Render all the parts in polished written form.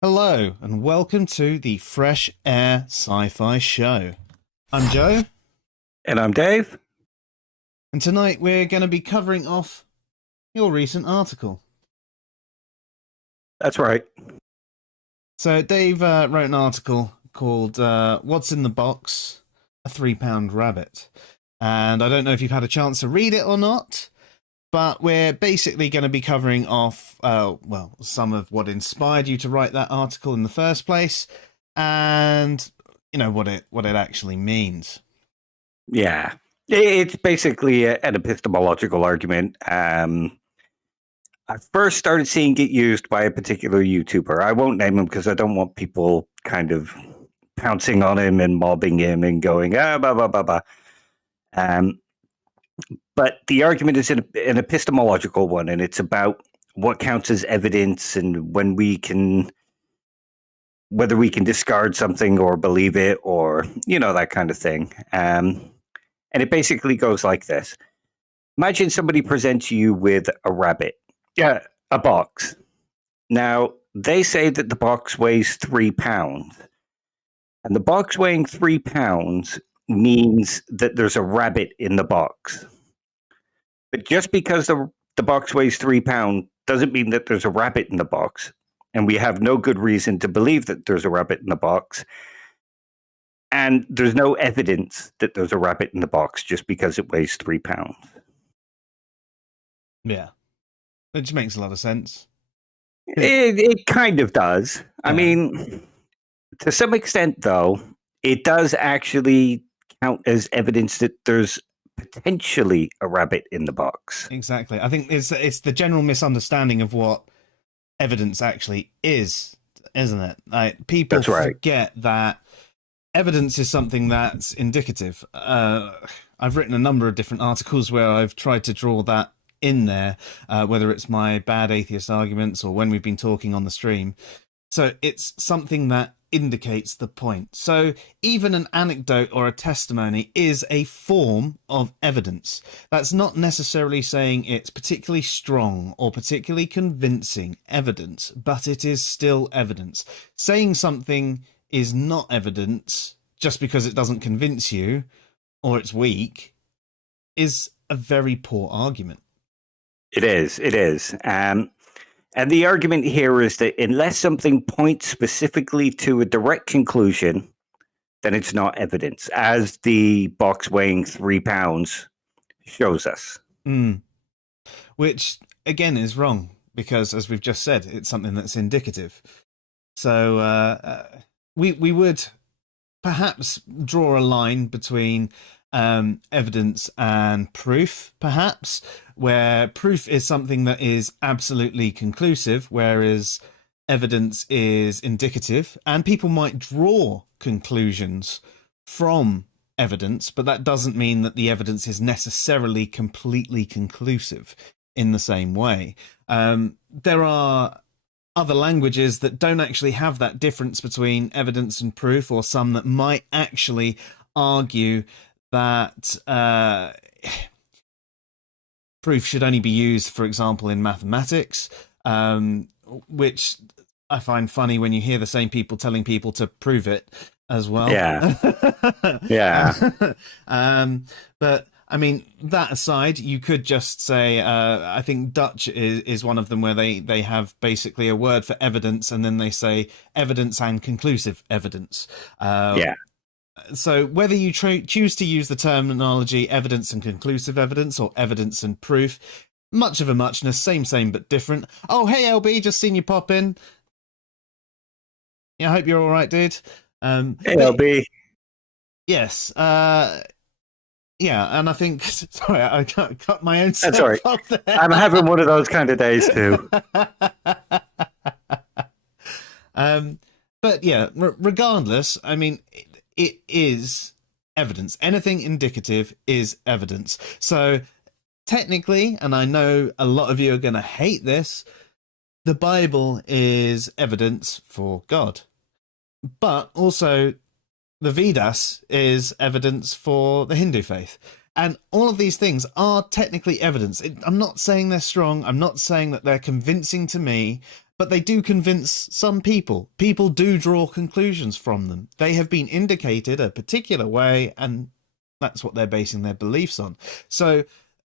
Hello, and welcome to the Fresh Air Sci-Fi Show. I'm Joe. And I'm Dave. And tonight we're going to be covering off your recent article. That's right. So Dave wrote an article called What's in the Box? A £3 Rabbit. And I don't know if you've had a chance to read it or not, but we're basically going to be covering off, some of what inspired you to write that article in the first place, and what it actually means. Yeah, it's basically an epistemological argument. I first started seeing it used by a particular YouTuber. I won't name him because I don't want people kind of pouncing on him and mobbing him and going, blah, blah, blah, blah. But the argument is an epistemological one, and it's about what counts as evidence and whether we can discard something or believe it, or that kind of thing. And it basically goes like this: imagine somebody presents you with a rabbit, a box. Now they say that the box weighs 3 pounds, and the box weighing 3 pounds means that there's a rabbit in the box. But just because the box weighs 3 pounds doesn't mean that there's a rabbit in the box. And we have no good reason to believe that there's a rabbit in the box. And there's no evidence that there's a rabbit in the box just because it weighs 3 pounds. Yeah. Which makes a lot of sense. It kind of does. Yeah. I mean, to some extent, though, it does actually count as evidence that there's potentially a rabbit in the box. Exactly. I think it's the general misunderstanding of what evidence actually is, isn't it? Like, people forget that evidence is something that's indicative. I've written a number of different articles where I've tried to draw that in there, whether it's my bad atheist arguments or when we've been talking on the stream. So it's something that indicates the point. So even an anecdote or a testimony is a form of evidence. That's not necessarily saying it's particularly strong or particularly convincing evidence, but it is still evidence. Saying something is not evidence just because it doesn't convince you or it's weak is a very poor argument. It is. And the argument here is that unless something points specifically to a direct conclusion, then it's not evidence, as the box weighing 3 pounds shows us. Which, again, is wrong, because, as we've just said, it's something that's indicative. So we would perhaps draw a line between evidence and proof, perhaps, where proof is something that is absolutely conclusive, whereas evidence is indicative, and people might draw conclusions from evidence, but that doesn't mean that the evidence is necessarily completely conclusive in the same way. There are other languages that don't actually have that difference between evidence and proof, or some that might actually argue that proof should only be used, for example, in mathematics, which I find funny when you hear the same people telling people to prove it as well. Yeah. But I mean, that aside, you could just say, I think Dutch is one of them, where they have basically a word for evidence, and then they say evidence and conclusive evidence. So whether you choose to use the terminology evidence and conclusive evidence, or evidence and proof, much of a muchness, same but different. Oh, hey LB, just seen you pop in. Yeah, I hope you're all right, dude. Hey LB. Yes. Yeah, and I think, sorry, I cut my own self. That's all right. Off there. I'm having one of those kind of days too. But yeah, regardless, I mean, it is evidence. Anything indicative is evidence. So technically, and I know a lot of you are going to hate this, the Bible is evidence for God. But also the Vedas is evidence for the Hindu faith. And all of these things are technically evidence. I'm not saying they're strong. I'm not saying that they're convincing to me, but they do convince some people. People do draw conclusions from them. They have been indicated a particular way, and that's what they're basing their beliefs on. So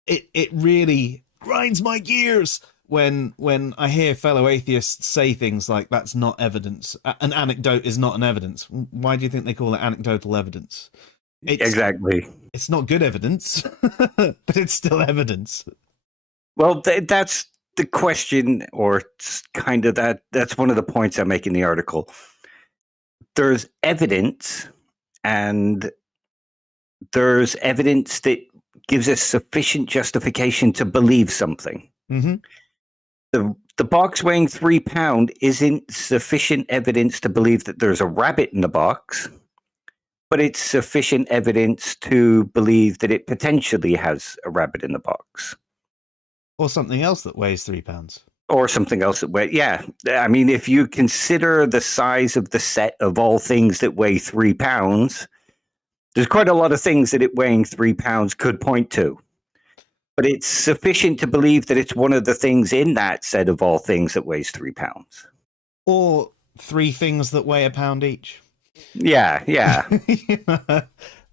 it really grinds my gears when I hear fellow atheists say things like, that's not evidence. An anecdote is not an evidence. Why do you think they call it anecdotal evidence? Exactly. It's not good evidence, but it's still evidence. Well, that's the question, or kind of that's one of the points I make in the article. There's evidence, and there's evidence that gives us sufficient justification to believe something. Mm-hmm. The box weighing 3 pounds isn't sufficient evidence to believe that there's a rabbit in the box, but it's sufficient evidence to believe that it potentially has a rabbit in the box. Or something else that weighs 3 pounds. Or something else that weighs, yeah. I mean, if you consider the size of the set of all things that weigh 3 pounds, there's quite a lot of things that it weighing 3 pounds could point to. But it's sufficient to believe that it's one of the things in that set of all things that weighs 3 pounds. Or 3 things that weigh a pound each. Yeah.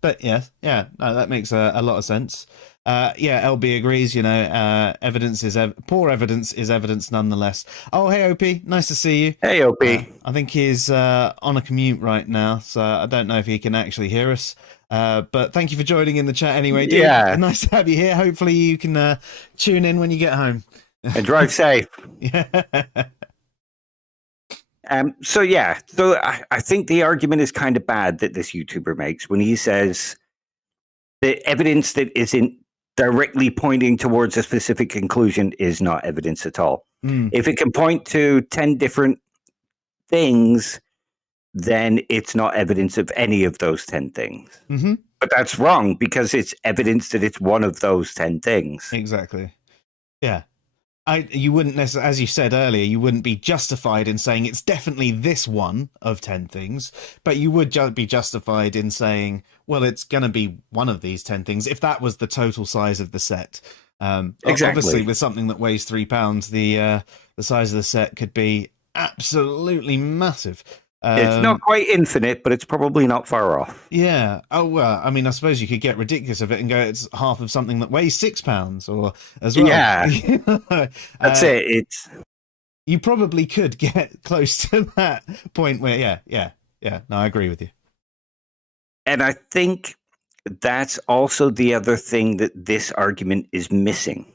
But yeah, no, that makes a lot of sense. LB agrees, evidence is poor evidence is evidence nonetheless. Oh, hey, OP, nice to see you. Hey, OP. I think he's on a commute right now, so I don't know if he can actually hear us. But thank you for joining in the chat anyway, dude. Yeah. Nice to have you here. Hopefully you can tune in when you get home. And drive safe. Yeah. So I think the argument is kind of bad that this YouTuber makes when he says the evidence that isn't directly pointing towards a specific conclusion is not evidence at all. If it can point to 10 different things, then it's not evidence of any of those 10 things. Mm-hmm. But that's wrong, because it's evidence that it's one of those 10 things. Exactly. Yeah. You wouldn't necessarily, as you said earlier, you wouldn't be justified in saying it's definitely this one of 10 things, but you would be justified in saying, well, it's going to be one of these 10 things if that was the total size of the set. Exactly. Obviously, with something that weighs 3 pounds, the size of the set could be absolutely massive. It's not quite infinite, but it's probably not far off. Yeah. Oh, well, I mean, I suppose you could get ridiculous of it and go, it's half of something that weighs 6 pounds or as well. Yeah. That's it. You probably could get close to that point where, yeah. No, I agree with you. And I think that's also the other thing that this argument is missing.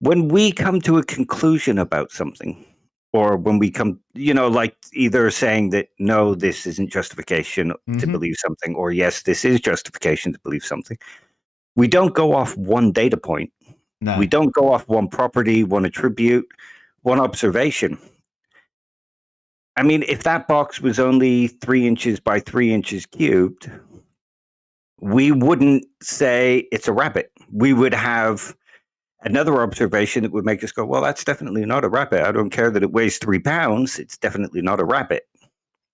When we come to a conclusion about something, or when we come, like either saying that, no, this isn't justification to believe something, or yes, this is justification to believe something, we don't go off one data point. No. We don't go off one property, one attribute, one observation. I mean, if that box was only 3 inches by 3 inches cubed, we wouldn't say it's a rabbit. We would have another observation that would make us go, well, that's definitely not a rabbit. I don't care that it weighs 3 pounds. It's definitely not a rabbit.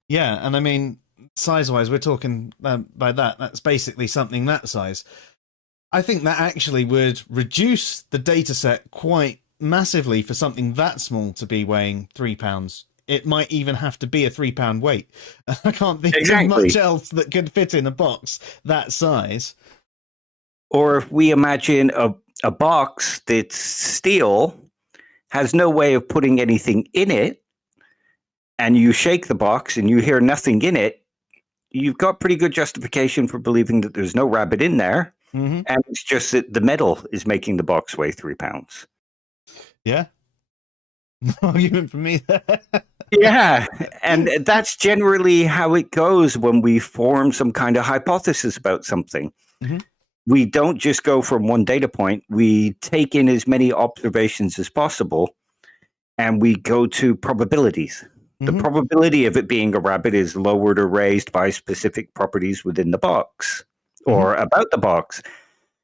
Yeah, and I mean, size-wise, we're talking by that's basically something that size. I think that actually would reduce the data set quite massively for something that small to be weighing 3 pounds. It might even have to be a 3 pound weight. I can't think of much else that could fit in a box that size. Or if we imagine a box that's steel, has no way of putting anything in it, and you shake the box and you hear nothing in it, you've got pretty good justification for believing that there's no rabbit in there. Mm-hmm. And it's just that the metal is making the box weigh 3 pounds. Yeah. No argument from me there. Yeah. And that's generally how it goes when we form some kind of hypothesis about something. Mm-hmm. We don't just go from one data point. We take in as many observations as possible, and we go to probabilities. The probability of it being a rabbit is lowered or raised by specific properties within the box or about the box.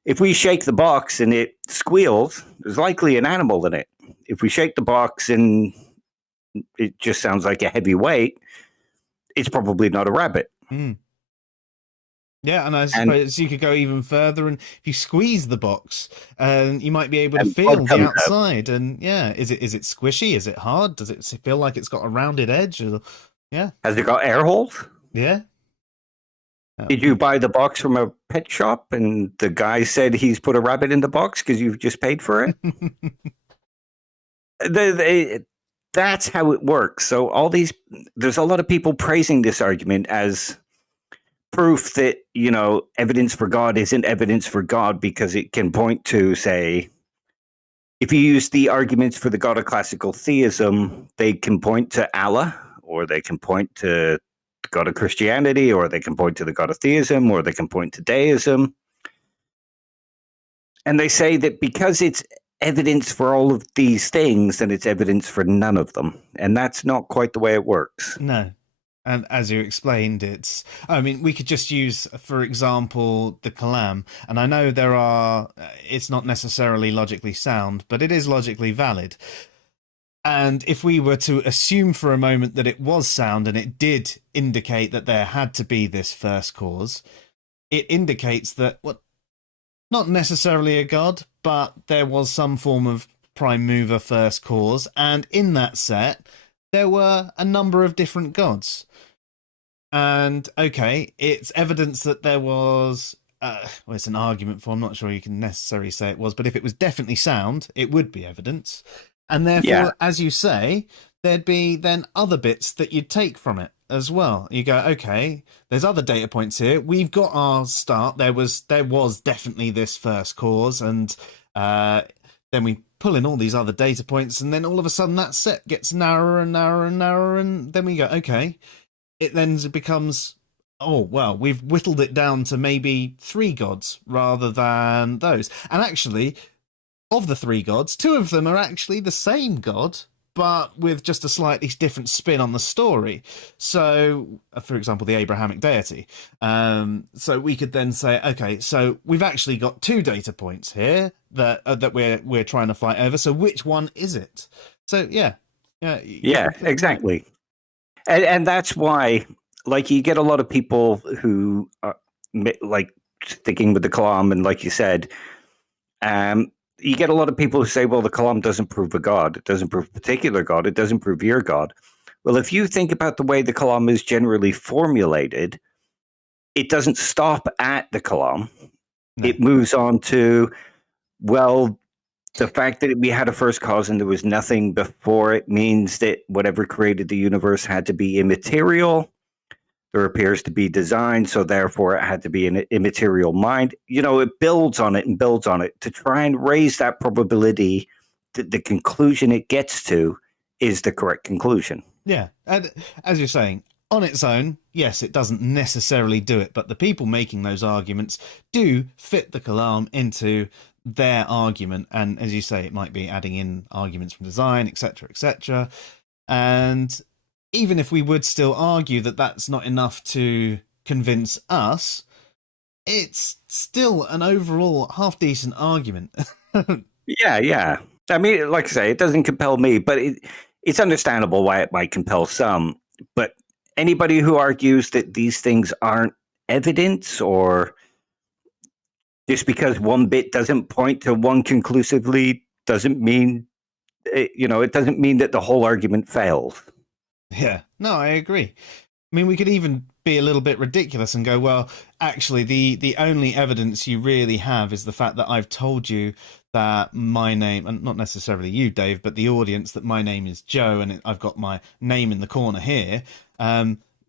If we shake the box and it squeals, there's likely an animal in it. If we shake the box and it just sounds like a heavy weight, it's probably not a rabbit. Yeah, and I suppose you could go even further, and if you squeeze the box, you might be able to feel the outside. And yeah, is it squishy? Is it hard? Does it feel like it's got a rounded edge? Or, yeah, has it got air holes? Yeah. Did you buy the box from a pet shop, and the guy said he's put a rabbit in the box because you've just paid for it? That's how it works. So there's a lot of people praising this argument as proof that, evidence for God isn't evidence for God because it can point to, say, if you use the arguments for the God of classical theism, they can point to Allah, or they can point to the God of Christianity, or they can point to the God of theism, or they can point to deism. And they say that because it's evidence for all of these things, then it's evidence for none of them. And that's not quite the way it works. No. And as you explained, we could just use, for example, the kalam. And I know it's not necessarily logically sound, but it is logically valid. And if we were to assume for a moment that it was sound and it did indicate that there had to be this first cause, it indicates that, not necessarily a god, but there was some form of prime mover first cause. And in that set, there were a number of different gods. And okay, it's evidence that there was, it's an argument for, I'm not sure you can necessarily say it was, but if it was definitely sound, it would be evidence. And therefore, as you say, there'd be then other bits that you'd take from it as well. You go, okay, there's other data points here. We've got our start. There was definitely this first cause. And then we pull in all these other data points. And then all of a sudden that set gets narrower and narrower and narrower. And then we go, okay, it then becomes, oh, well, we've whittled it down to maybe 3 gods rather than those. And actually, of the 3 gods, 2 of them are actually the same god, but with just a slightly different spin on the story. So, for example, the Abrahamic deity. So we could then say, okay, so we've actually got 2 data points here that we're trying to fight over. So which one is it? So yeah, exactly. And that's why, you get a lot of people who are, sticking with the kalam, and like you said, you get a lot of people who say, well, the kalam doesn't prove a god. It doesn't prove a particular god. It doesn't prove your god. Well, if you think about the way the kalam is generally formulated, it doesn't stop at the kalam. No. It moves on to, well, the fact that we had a first cause and there was nothing before it means that whatever created the universe had to be immaterial. There appears to be design, so therefore it had to be an immaterial mind. It builds on it and builds on it to try and raise that probability that the conclusion it gets to is the correct conclusion. Yeah, and as you're saying, on its own, yes, it doesn't necessarily do it, but the people making those arguments do fit the kalam into their argument. And as you say, it might be adding in arguments from design, etc., etc. And even if we would still argue that that's not enough to convince us, it's still an overall half-decent argument. Yeah. I mean, like I say, it doesn't compel me, but it's understandable why it might compel some. But anybody who argues that these things aren't evidence, or just because one bit doesn't point to one conclusively, doesn't mean, it doesn't mean that the whole argument fails. Yeah, no, I agree. I mean, we could even be a little bit ridiculous and go, well, actually, the only evidence you really have is the fact that I've told you that my name, and not necessarily you, Dave, but the audience, that my name is Joe, and I've got my name in the corner here,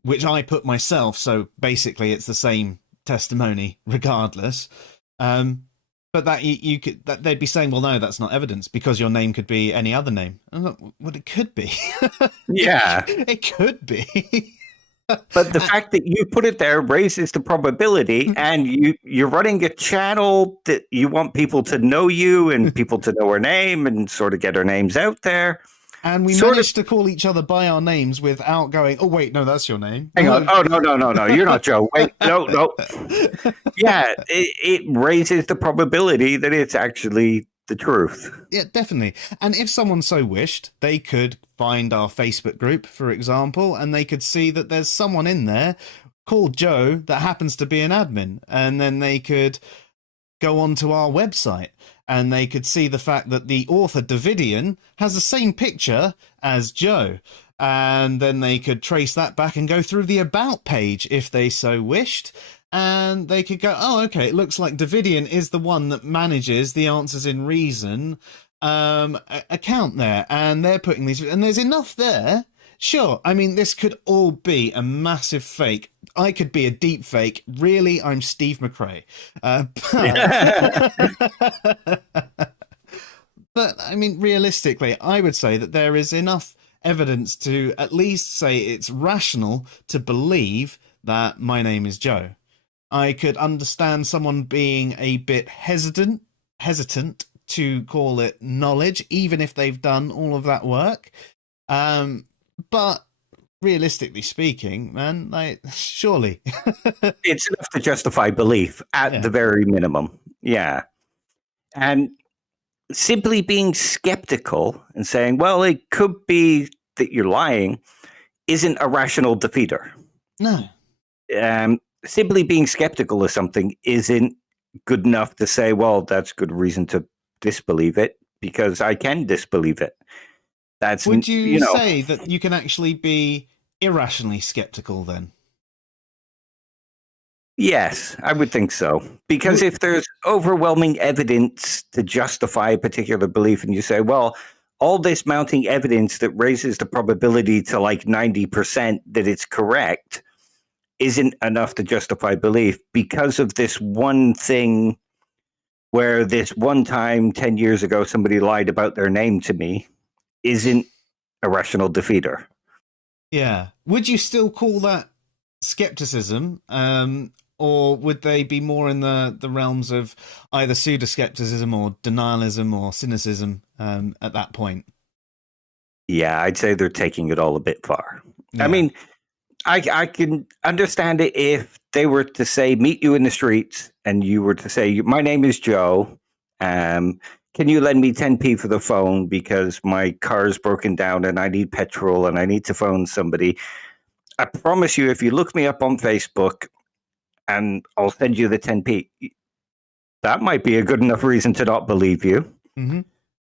which I put myself. So basically, it's the same testimony regardless. But that you could, that they'd be saying, well, no, that's not evidence because your name could be any other name. I'm like, well, it could be. Yeah, it could be. But the fact that you put it there raises the probability, and you're running a channel that you want people to know you and people to know her name and sort of get her names out there. And we managed to call each other by our names without going, oh, wait, no, that's your name. Hang on. Oh, no. You're not Joe. Wait, no. Yeah, it raises the probability that it's actually the truth. Yeah, definitely. And if someone so wished, they could find our Facebook group, for example, and they could see that there's someone in there called Joe that happens to be an admin. And then they could go onto our website and they could see the fact that the author, Davidian, has the same picture as Joe. And then they could trace that back and go through the About page if they so wished. And they could go, oh, okay, it looks like Davidian is the one that manages the Answers in Reason account there. And they're putting these... And there's enough there. Sure, I mean, this could all be a massive fake. I could be a deep fake. Really, I'm Steve McRae. But, I mean, realistically, I would say that there is enough evidence to at least say it's rational to believe that my name is Joe. I could understand someone being a bit hesitant to call it knowledge, even if they've done all of that work. But realistically speaking, man, like, surely. It's enough to justify belief at the very minimum. Yeah. And simply being skeptical and saying, well, it could be that you're lying isn't a rational defeater. No. Simply being skeptical of something isn't good enough to say, well, that's good reason to disbelieve it because I can disbelieve it. Would you say that you can actually be irrationally skeptical then? Yes, I would think so. Because if there's overwhelming evidence to justify a particular belief and you say, well, all this mounting evidence that raises the probability to like 90% that it's correct isn't enough to justify belief because of this one thing where this one time 10 years ago somebody lied about their name to me isn't a rational defeater. Yeah. Would you still call that skepticism? Or would they be more in the realms of either pseudo-skepticism or denialism or cynicism at that point? Yeah, I'd say they're taking it all a bit far. Yeah. I mean, I can understand it if they were to say, meet you in the streets, and you were to say, my name is Joe. Can you lend me 10p for the phone because my car's broken down and I need petrol and I need to phone somebody? I promise you, if you look me up on Facebook and I'll send you the 10p, that might be a good enough reason to not believe you. Mm-hmm.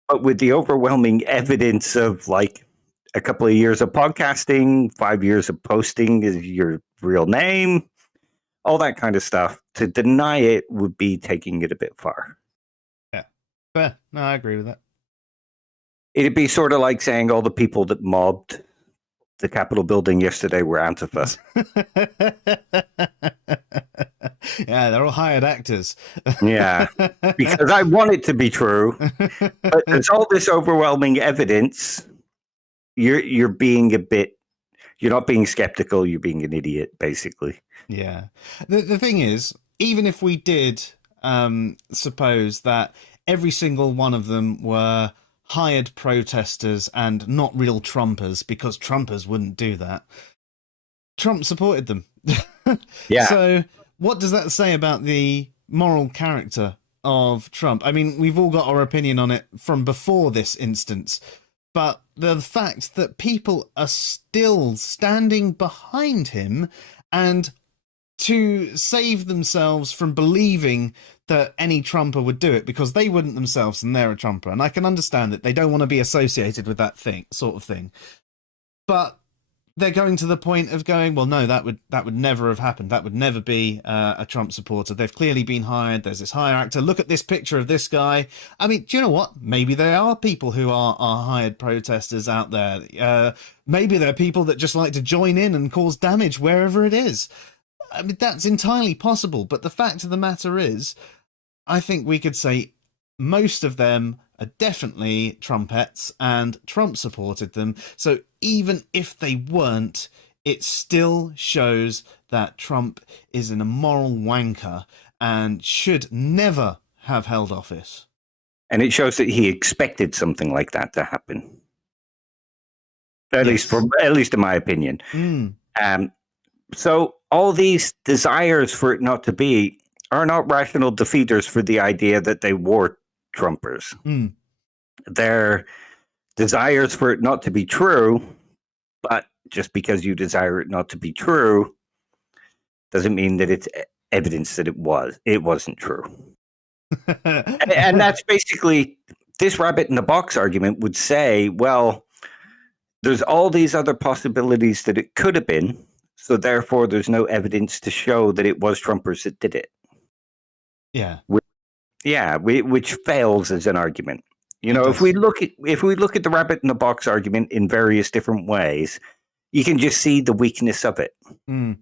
But with the overwhelming evidence of like a couple of years of podcasting, 5 years of posting is your real name, all that kind of stuff, to deny it would be taking it a bit far. Fair. No, I agree with that. It'd be sort of like saying all the people that mobbed the Capitol building yesterday were Antifa. Yeah, they're all hired actors. Yeah, because I want it to be true, but there's all this overwhelming evidence. You're being a bit. You're not being skeptical. You're being an idiot, basically. Yeah. The thing is, even if we did suppose that every single one of them were hired protesters and not real Trumpers, because Trumpers wouldn't do that, Trump supported them. Yeah. So what does that say about the moral character of Trump? I mean, we've all got our opinion on it from before this instance, but the fact that people are still standing behind him and to save themselves from believing that any Trumper would do it because they wouldn't themselves and they're a Trumper. And I can understand that they don't want to be associated with that sort of thing. But they're going to the point of going, well, no, that would never have happened. That would never be a Trump supporter. They've clearly been hired. There's this hire actor. Look at this picture of this guy. I mean, do you know what? Maybe there are people who are hired protesters out there. Maybe there are people that just like to join in and cause damage wherever it is. I mean, that's entirely possible. But the fact of the matter is, I think we could say most of them are definitely Trumpettes and Trump supported them. So even if they weren't, it still shows that Trump is an immoral wanker and should never have held office. And it shows that he expected something like that to happen. At least in my opinion. So all these desires for it not to be are not rational defeaters for the idea that they were Trumpers. They're desires for it not to be true, but just because you desire it not to be true doesn't mean that it's evidence that it wasn't true. and that's basically this rabbit in the box argument would say, well, there's all these other possibilities that it could have been, so therefore there's no evidence to show that it was Trumpers that did it. Yeah. Which fails as an argument. If we look at the rabbit in the box argument in various different ways, you can just see the weakness of it. And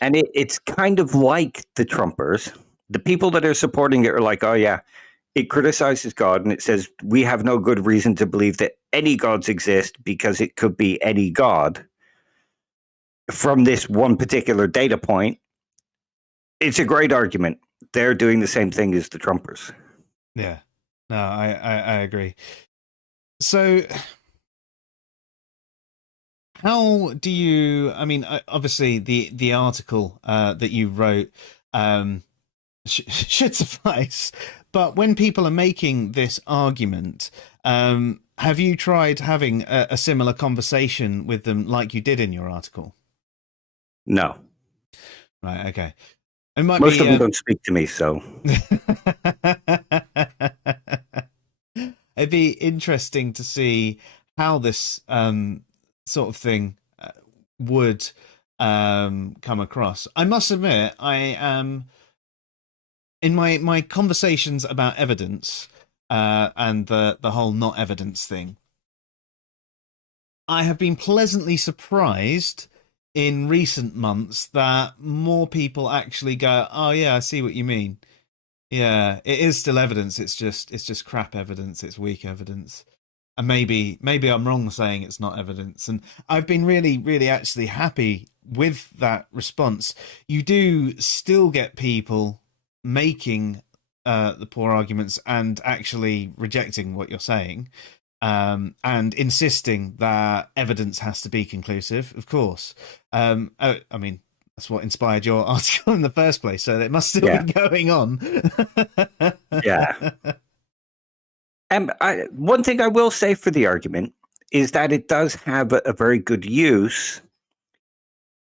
it's kind of like the Trumpers. The people that are supporting it are like, oh yeah, it criticizes God and it says we have no good reason to believe that any gods exist because it could be any god from this one particular data point. It's a great argument. They're doing the same thing as the Trumpers. Yeah. No, I agree. So how do you, I mean, obviously the article that you wrote should suffice, but when people are making this argument, have you tried having a similar conversation with them like you did in your article? No. Right, okay. Most of them don't speak to me, so. It'd be interesting to see how this sort of thing would come across. I must admit, I am in my conversations about evidence and the whole not evidence thing. I have been pleasantly surprised in recent months that more people actually go, oh yeah, I see what you mean. Yeah, it is still evidence. It's just crap evidence. It's weak evidence. And maybe I'm wrong saying it's not evidence. And I've been really, really actually happy with that response. You do still get people making the poor arguments and actually rejecting what you're saying. And insisting that evidence has to be conclusive, of course. I mean, that's what inspired your article in the first place, so it must still be going on. Yeah. And one thing I will say for the argument is that it does have a very good use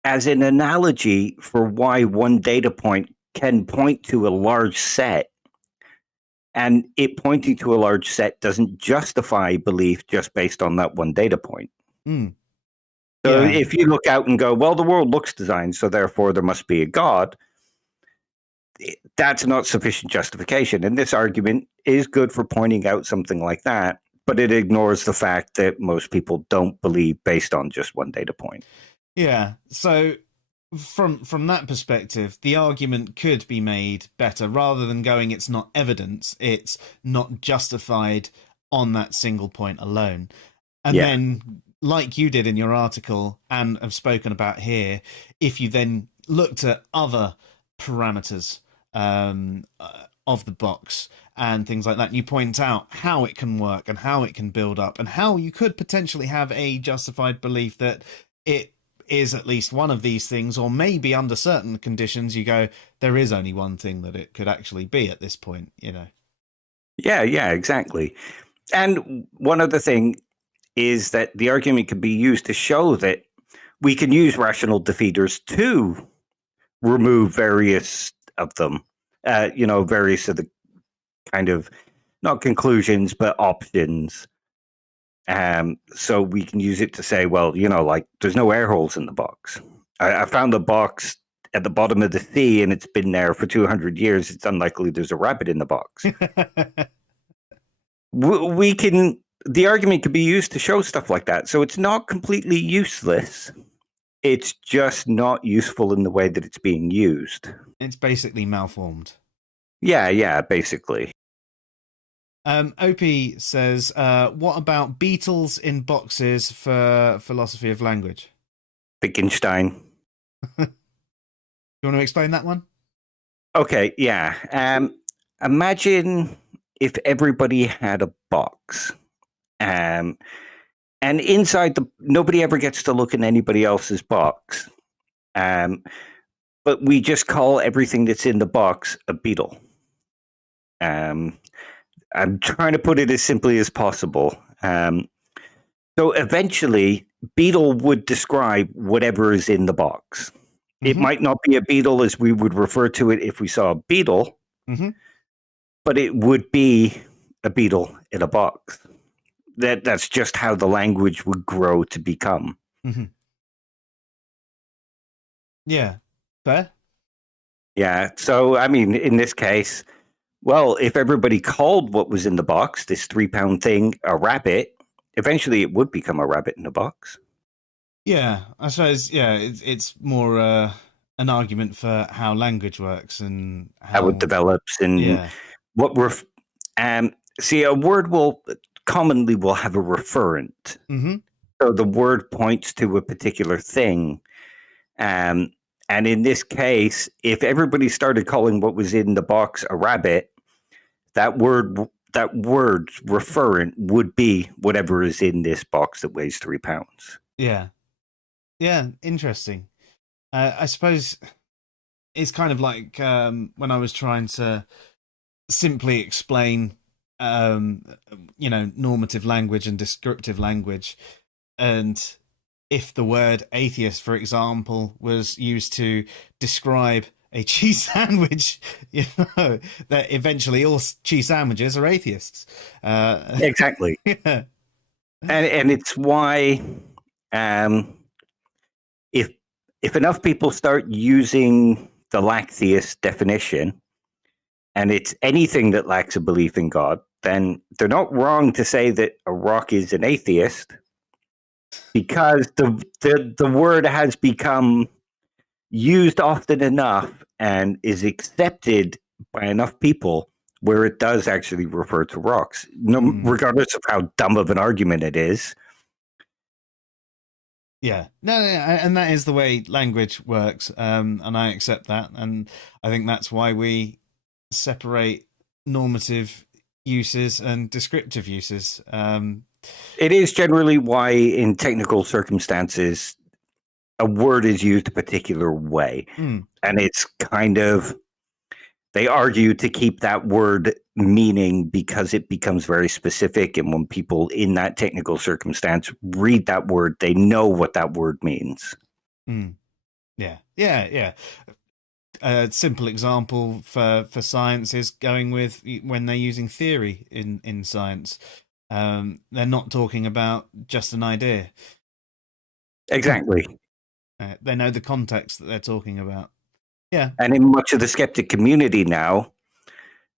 as an analogy for why one data point can point to a large set. And it pointing to a large set doesn't justify belief just based on that one data point. So if you look out and go, well, the world looks designed, so therefore there must be a God, that's not sufficient justification. And this argument is good for pointing out something like that, but it ignores the fact that most people don't believe based on just one data point. Yeah. So from that perspective, the argument could be made better rather than going, it's not evidence, it's not justified on that single point alone. And then, like you did in your article and have spoken about here, if you then looked at other parameters of the box and things like that, and you point out how it can work and how it can build up and how you could potentially have a justified belief that it is at least one of these things, or maybe under certain conditions you go, there is only one thing that it could actually be at this point, Yeah, exactly. And one other thing is that the argument can be used to show that we can use rational defeaters to remove various of them, various of the kind of, not conclusions, but options. So we can use it to say, well, there's no air holes in the box. I found the box at the bottom of the sea and it's been there for 200 years. It's unlikely there's a rabbit in the box. The argument can be used to show stuff like that. So it's not completely useless. It's just not useful in the way that it's being used. It's basically malformed. Yeah, basically. OP says, what about beetles in boxes for philosophy of language? Wittgenstein. You want to explain that one? Okay, yeah. Imagine if everybody had a box. And inside nobody ever gets to look in anybody else's box. But we just call everything that's in the box a beetle. I'm trying to put it as simply as possible. So eventually, beetle would describe whatever is in the box. Mm-hmm. It might not be a beetle as we would refer to it if we saw a beetle, mm-hmm. but it would be a beetle in a box. That's just how the language would grow to become. Mm-hmm. Yeah. Fair. Yeah. So, I mean, in this case, well, if everybody called what was in the box, this 3-pound thing, a rabbit, eventually it would become a rabbit in a box. Yeah, I suppose, yeah, it's more an argument for how language works and how it develops and what see, a word will have a referent. Mm-hmm. So the word points to a particular thing. And in this case, if everybody started calling what was in the box a rabbit, that word's referent would be whatever is in this box that weighs 3 pounds. Yeah. Yeah, interesting. I suppose it's kind of like when I was trying to simply explain, normative language and descriptive language. And if the word atheist, for example, was used to describe a cheese sandwich, that eventually all cheese sandwiches are atheists. Exactly. Yeah. And it's why if enough people start using the lacktheist definition, and it's anything that lacks a belief in God, then they're not wrong to say that a rock is an atheist, because the word has become used often enough and is accepted by enough people where it does actually refer to rocks, regardless of how dumb of an argument it is. Yeah, no, and that is the way language works, and I accept that, and I think that's why we separate normative uses and descriptive uses. It is generally why, in technical circumstances, a word is used a particular way, and it's kind of, they argue to keep that word meaning because it becomes very specific. And when people in that technical circumstance read that word, they know what that word means. Yeah. A simple example for science is going with when they're using theory in science. They're not talking about just an idea. Exactly. They know the context that they're talking about. Yeah. And in much of the skeptic community now,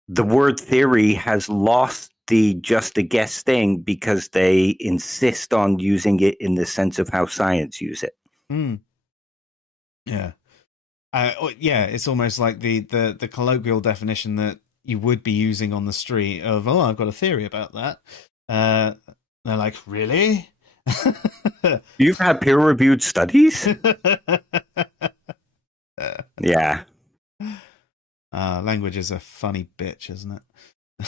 the word theory has lost the just a guess thing because they insist on using it in the sense of how science use it. Yeah. It's almost like the colloquial definition that you would be using on the street of, oh, I've got a theory about that. They're like, really? You've had peer-reviewed studies? Yeah. Language is a funny bitch, isn't it?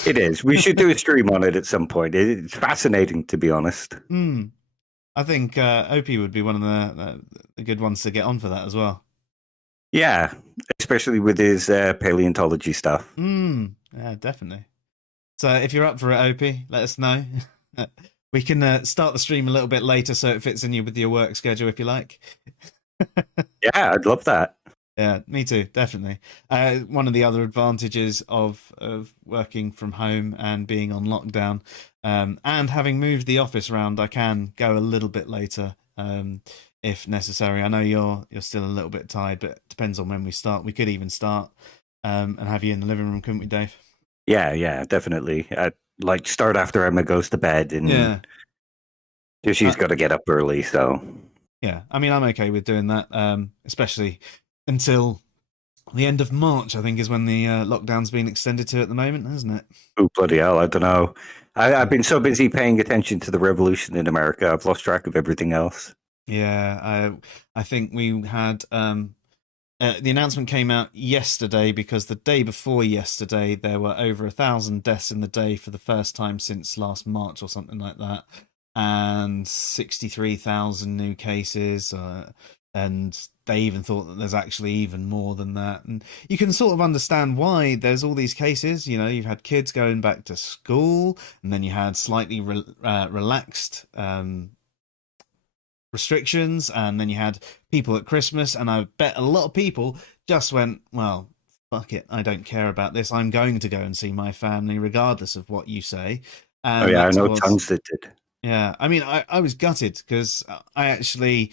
It is. We should do a stream on it at some point. It's fascinating, to be honest. I think Opie would be one of the good ones to get on for that as well. Yeah, especially with his paleontology stuff. Yeah, definitely. So if you're up for it, Opie, let us know. We can start the stream a little bit later so it fits in with your work schedule if you like. Yeah, I'd love that. Yeah, me too, definitely. One of the other advantages of working from home and being on lockdown, and having moved the office around, I can go a little bit later if necessary. I know you're still a little bit tired, but it depends on when we start. We could even start and have you in the living room, couldn't we, Dave? Yeah, definitely. I'd like start after Emma goes to bed, and she's got to get up early. So yeah, I mean, I'm okay with doing that, especially until the end of March, I think, is when the lockdown's been extended to at the moment, hasn't it? Oh, bloody hell, I don't know. I've been so busy paying attention to the revolution in America, I've lost track of everything else. Yeah, I think we had the announcement came out yesterday because the day before yesterday there were over 1,000 deaths in the day for the first time since last March or something like that. and 63,000 new cases, and they even thought that there's actually even more than that. And you can sort of understand why there's all these cases. You know, you've had kids going back to school, and then you had slightly relaxed restrictions, and then you had people at Christmas, and I bet a lot of people just went, well, fuck it, I don't care about this, I'm going to go and see my family regardless of what you say. And I know tons that did. Yeah, I mean, I was gutted because I actually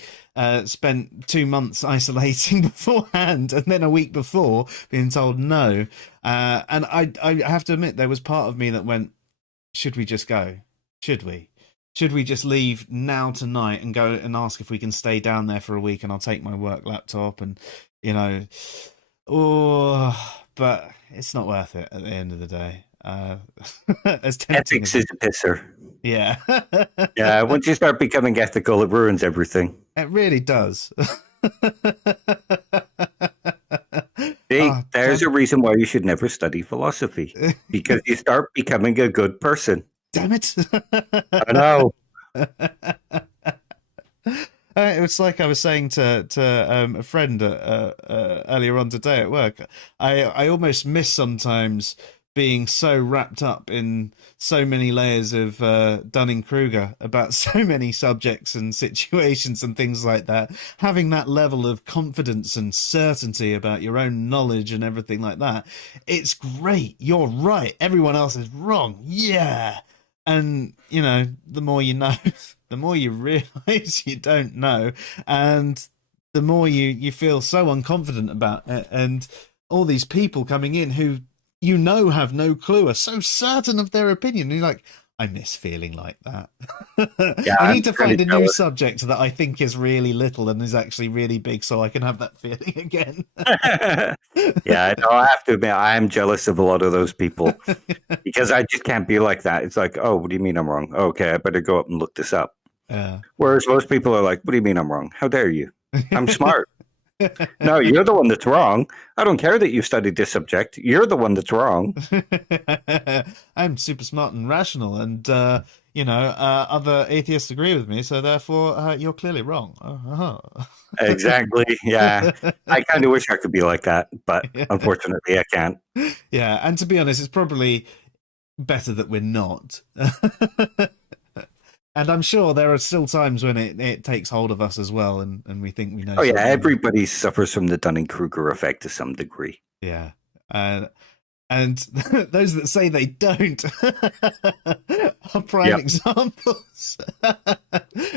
spent 2 months isolating beforehand, and then a week before being told no. And I have to admit, there was part of me that went, should we just go? Should we? Should we just leave now tonight and go and ask if we can stay down there for a week, and I'll take my work laptop and, you know, but it's not worth it at the end of the day. Ethics is a pisser. Yeah. Yeah, once you start becoming ethical, it ruins everything. It really does. See, there's a reason why you should never study philosophy, because you start becoming a good person. Damn it. I know. It's like I was saying to a friend earlier on today at work. I almost miss sometimes being so wrapped up in so many layers of Dunning-Kruger about so many subjects and situations and things like that. Having that level of confidence and certainty about your own knowledge and everything like that. It's great. You're right. Everyone else is wrong. Yeah. And, you know, the more you know, the more you realize you don't know. And the more you feel so unconfident about it. And all these people coming in who, you know, have no clue, are so certain of their opinion. And you're like, I miss feeling like that. Yeah, I need to find a new subject that I think is really little and is actually really big, so I can have that feeling again. Yeah, no, I have to admit, I am jealous of a lot of those people because I just can't be like that. It's like, oh, what do you mean I'm wrong? Okay, I better go up and look this up. Yeah. Whereas most people are like, what do you mean I'm wrong? How dare you? I'm smart. No, you're the one that's wrong. I don't care that you studied this subject. You're the one that's wrong. I'm super smart and rational, and you know, other atheists agree with me, so therefore you're clearly wrong. Exactly. Yeah, I kind of wish I could be like that, but unfortunately I can't. Yeah, and to be honest, it's probably better that we're not. And I'm sure there are still times when it takes hold of us as well, and we think we know. Oh, yeah, everybody suffers from the Dunning-Kruger effect to some degree. Yeah. And those that say they don't are prime examples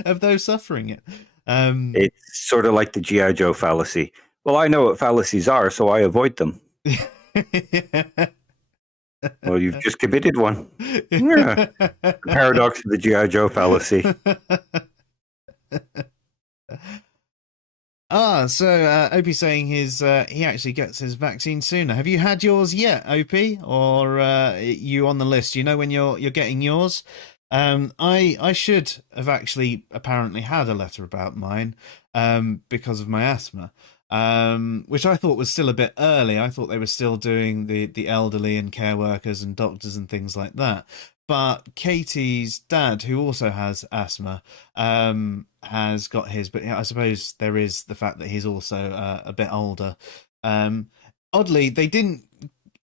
of those suffering it. It's sort of like the G.I. Joe fallacy. Well, I know what fallacies are, so I avoid them. Well, you've just committed one. Yeah. The paradox of the G.I. Joe fallacy. So Opie's saying he actually gets his vaccine sooner. Have you had yours yet, Opie? Or you on the list? You know when you're getting yours? I should have actually apparently had a letter about mine because of my asthma. Which I thought was still a bit early. I thought they were still doing the elderly and care workers and doctors and things like that. But Katie's dad, who also has asthma, has got his. But I suppose there is the fact that he's also a bit older. Oddly, they didn't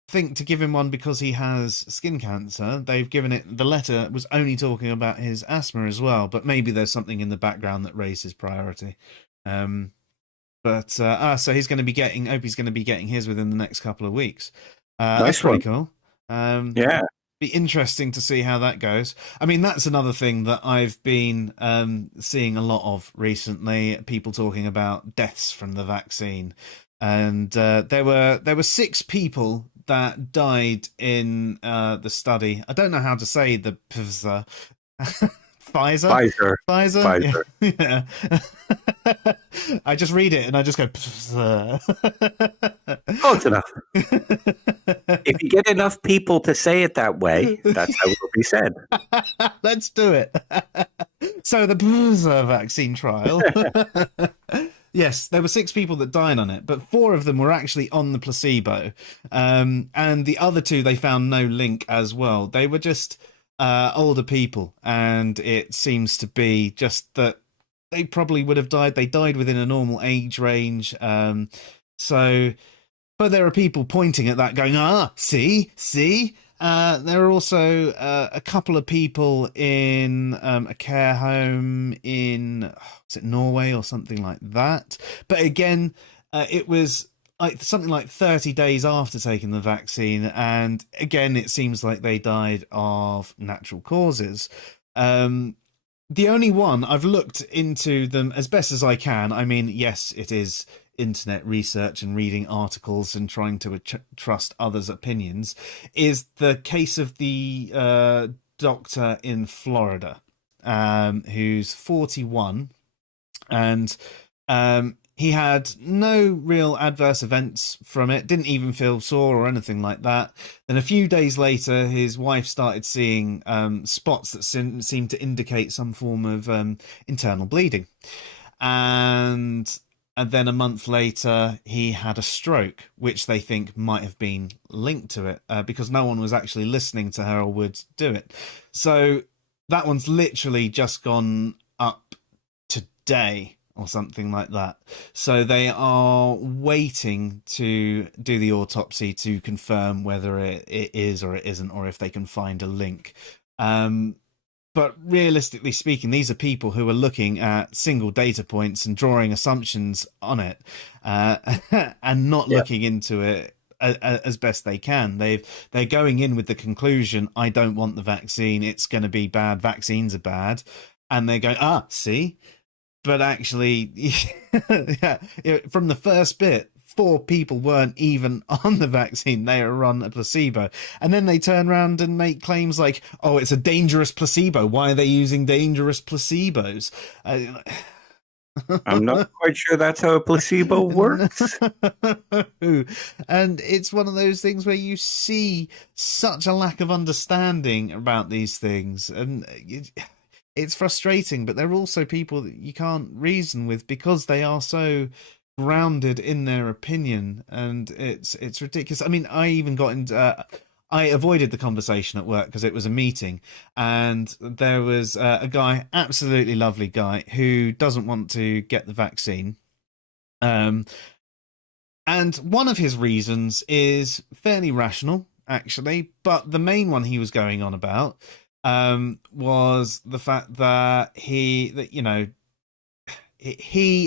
think to give him one because he has skin cancer. They've given it. The letter was only talking about his asthma as well. But maybe there's something in the background that raised his priority. But so he's going to be getting. Opie's going to be getting his within the next couple of weeks. That's pretty cool. Yeah, be interesting to see how that goes. I mean, that's another thing that I've been seeing a lot of recently. People talking about deaths from the vaccine, and there were 6 people that died in the study. I don't know how to say the Pfizer. Yeah. I just read it and I just go. Close enough. If you get enough people to say it that way, that's how it will be said. Let's do it. So the Pfizer vaccine trial. Yes, there were 6 people that died on it, but 4 of them were actually on the placebo, and the other 2 they found no link as well. They were just older people, and it seems to be just that they probably would have died. They died within a normal age range. But there are people pointing at that going, see? There are also a couple of people in a care home in, is it Norway or something like that? But again, it was like something like 30 days after taking the vaccine. And again, it seems like they died of natural causes. The only one, I've looked into them as best as I can. I mean, yes, it is internet research and reading articles and trying to trust others' opinions, is the case of the doctor in Florida, who's 41, and he had no real adverse events from it, didn't even feel sore or anything like that. Then a few days later, his wife started seeing spots that seemed to indicate some form of internal bleeding. And then a month later, he had a stroke, which they think might have been linked to it because no one was actually listening to her or would do it. So that one's literally just gone up today or something like that. So they are waiting to do the autopsy to confirm whether it is or it isn't, or if they can find a link. But realistically speaking, these are people who are looking at single data points and drawing assumptions on it, and not looking into it as best they can. They're going in with the conclusion, I don't want the vaccine, it's going to be bad, vaccines are bad. And they're going, see? But actually, from the first bit, 4 people weren't even on the vaccine. They were on a placebo. And then they turn around and make claims like, oh, it's a dangerous placebo. Why are they using dangerous placebos? I'm not quite sure that's how a placebo works. And it's one of those things where you see such a lack of understanding about these things. And it's frustrating, but there are also people that you can't reason with because they are so grounded in their opinion, and it's ridiculous. I mean, I even got into I avoided the conversation at work because it was a meeting, and there was a guy, absolutely lovely guy, who doesn't want to get the vaccine. And one of his reasons is fairly rational, actually, but the main one he was going on about was the fact that he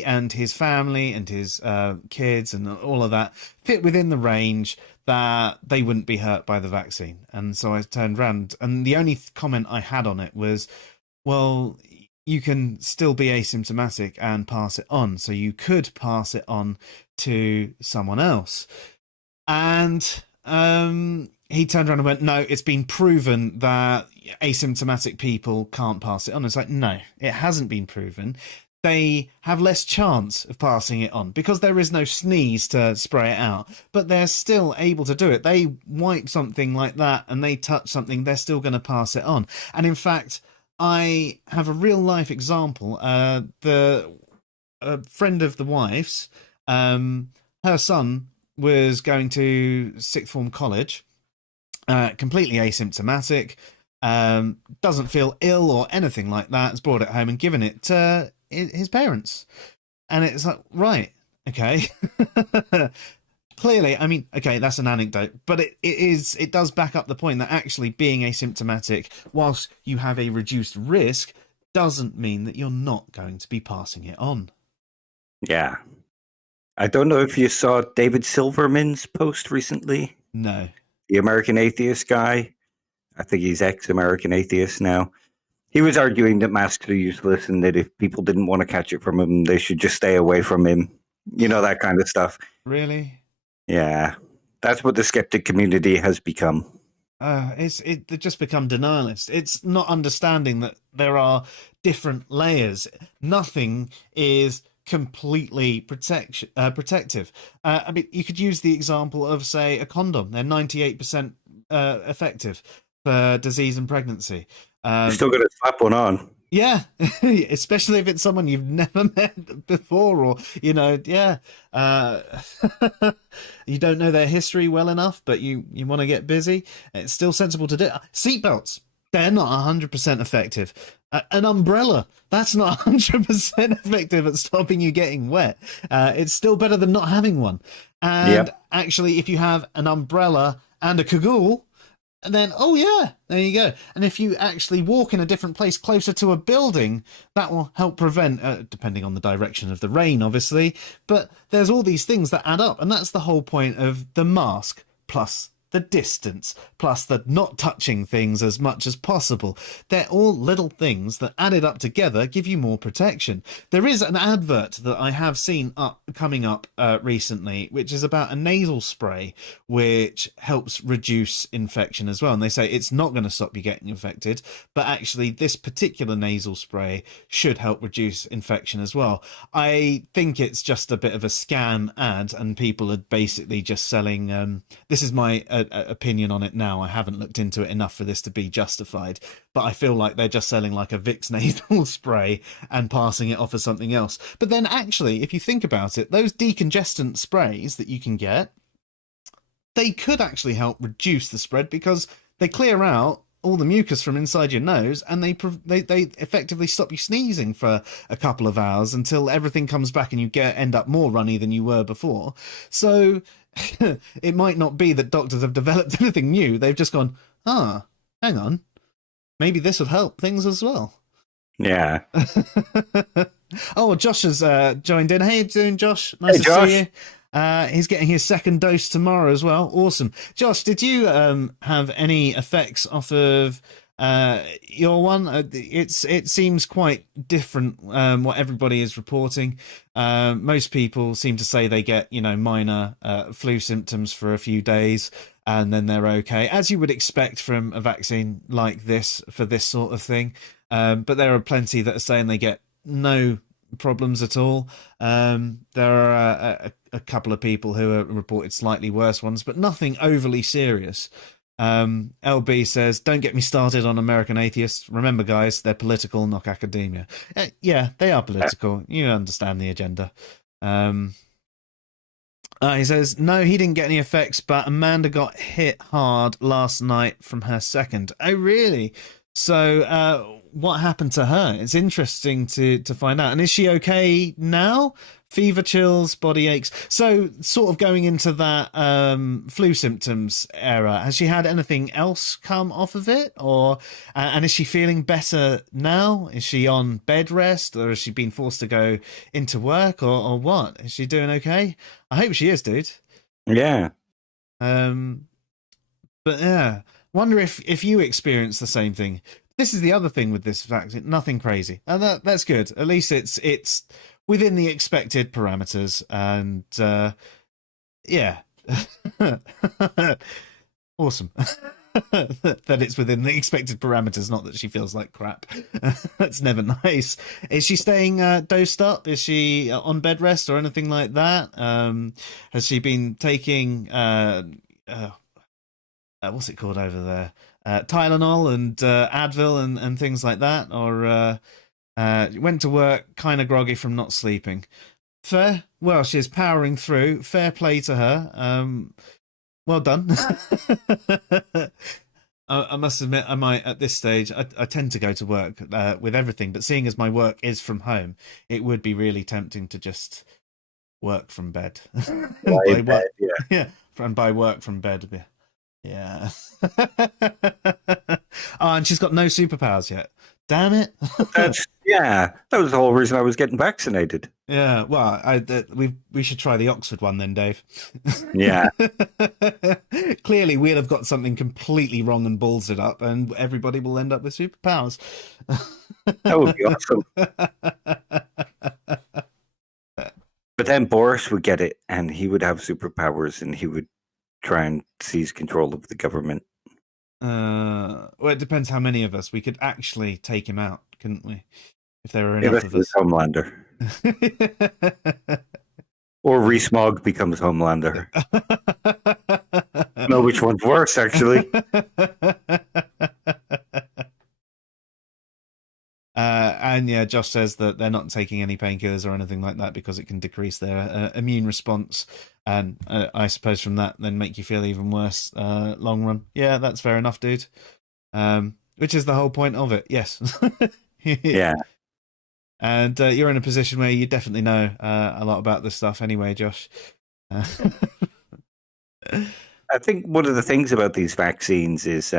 and his family and his kids and all of that fit within the range that they wouldn't be hurt by the vaccine. And so I turned around, and the only comment I had on it was, well, you can still be asymptomatic and pass it on. So you could pass it on to someone else. And he turned around and went, no, it's been proven that asymptomatic people can't pass it on. It's like, no, it hasn't been proven. They have less chance of passing it on because there is no sneeze to spray it out, but they're still able to do it. They wipe something like that and they touch something, they're still going to pass it on. And in fact, I have a real life example. A friend of the wife's, her son was going to sixth form college, completely asymptomatic, doesn't feel ill or anything like that, has brought it home and given it to his parents. And it's like, right, okay. Clearly, I mean, okay, that's an anecdote, but it does back up the point that actually being asymptomatic, whilst you have a reduced risk, doesn't mean that you're not going to be passing it on. Yeah. I don't know if you saw David Silverman's post recently. No. The American Atheist guy. I think he's ex-American Atheist now. He was arguing that masks are useless and that if people didn't want to catch it from him, they should just stay away from him. You know, that kind of stuff. Really? Yeah. That's what the skeptic community has become. They just become denialists. It's not understanding that there are different layers. Nothing is completely protective. I mean, you could use the example of, say, a condom. They're 98% effective for disease and pregnancy. You're still going to slap one on. Yeah, especially if it's someone you've never met before, or, you know, yeah. You don't know their history well enough, but you want to get busy. It's still sensible to do. Seatbelts. They're not 100% effective. An umbrella, that's not 100% effective at stopping you getting wet. It's still better than not having one. And actually, if you have an umbrella and a cagoule, and then, oh yeah, there you go. And if you actually walk in a different place closer to a building, that will help prevent, depending on the direction of the rain, obviously. But there's all these things that add up. And that's the whole point of the mask, plus the distance, plus the not touching things as much as possible. They're all little things that added up together give you more protection. There is an advert that I have seen coming up recently, which is about a nasal spray which helps reduce infection as well. And they say it's not going to stop you getting infected, but actually this particular nasal spray should help reduce infection as well. I think it's just a bit of a scam ad, and people are basically just selling this is my opinion on it now. I haven't looked into it enough for this to be justified, but I feel like they're just selling like a Vicks nasal spray and passing it off as something else. But then actually, if you think about it, those decongestant sprays that you can get, they could actually help reduce the spread because they clear out all the mucus from inside your nose, and they effectively stop you sneezing for a couple of hours until everything comes back and you end up more runny than you were before. So it might not be that doctors have developed anything new. They've just gone, hang on, maybe this would help things as well. Yeah. Oh, Josh has joined in. Hey, you doing, Josh? Nice to see you. He's getting his second dose tomorrow as well. Awesome. Josh, did you have any effects off of your one? It seems quite different what everybody is reporting. Most people seem to say they get, minor flu symptoms for a few days and then they're okay, as you would expect from a vaccine like this for this sort of thing. But there are plenty that are saying they get no problems at all. There are a couple of people who are reported slightly worse ones, but nothing overly serious. LB says, don't get me started on American atheists. Remember, guys, they're political, not academia. Yeah, they are political. You understand the agenda. He says, no, he didn't get any effects, but Amanda got hit hard last night from her second. Oh, really? So what happened to her? It's interesting to find out. And is she okay now? Fever, chills, body aches. So sort of going into that flu symptoms era, has she had anything else come off of it? Or and is she feeling better now? Is she on bed rest, or has she been forced to go into work, or what? Is she doing okay? I hope she is, dude. Yeah. But yeah, wonder if you experience the same thing. This is the other thing with this vaccine. Nothing crazy, and that's good. At least it's within the expected parameters, and yeah, awesome. That it's within the expected parameters, not that she feels like crap. That's never nice. Is she staying dosed up? Is she on bed rest or anything like that? Has she been taking what's it called over there? Tylenol and Advil and things like that, or went to work kind of groggy from not sleeping. Fair. Well, she's powering through. Fair play to her. Well done. I must admit, I might at this stage. I tend to go to work with everything, but seeing as my work is from home, it would be really tempting to just work from bed. And by work from bed. Yeah. Oh, and she's got no superpowers yet. Damn it. That was the whole reason I was getting vaccinated. Yeah, well, we should try the Oxford one then, Dave. Yeah. Clearly, we'll have got something completely wrong and balls it up, and everybody will end up with superpowers. That would be awesome. But then Boris would get it, and he would have superpowers, and he would try and seize control of the government. Well, it depends how many of us. We could actually take him out, couldn't we? If there were enough of us. Homelander. Or Rees-Mogg becomes Homelander. Know which one's worse, actually. And yeah, Josh says that they're not taking any painkillers or anything like that because it can decrease their immune response, and I suppose from that then make you feel even worse long run. Yeah, that's fair enough, dude. which is the whole point of it. Yes. Yeah. And you're in a position where you definitely know a lot about this stuff anyway, Josh. I think one of the things about these vaccines is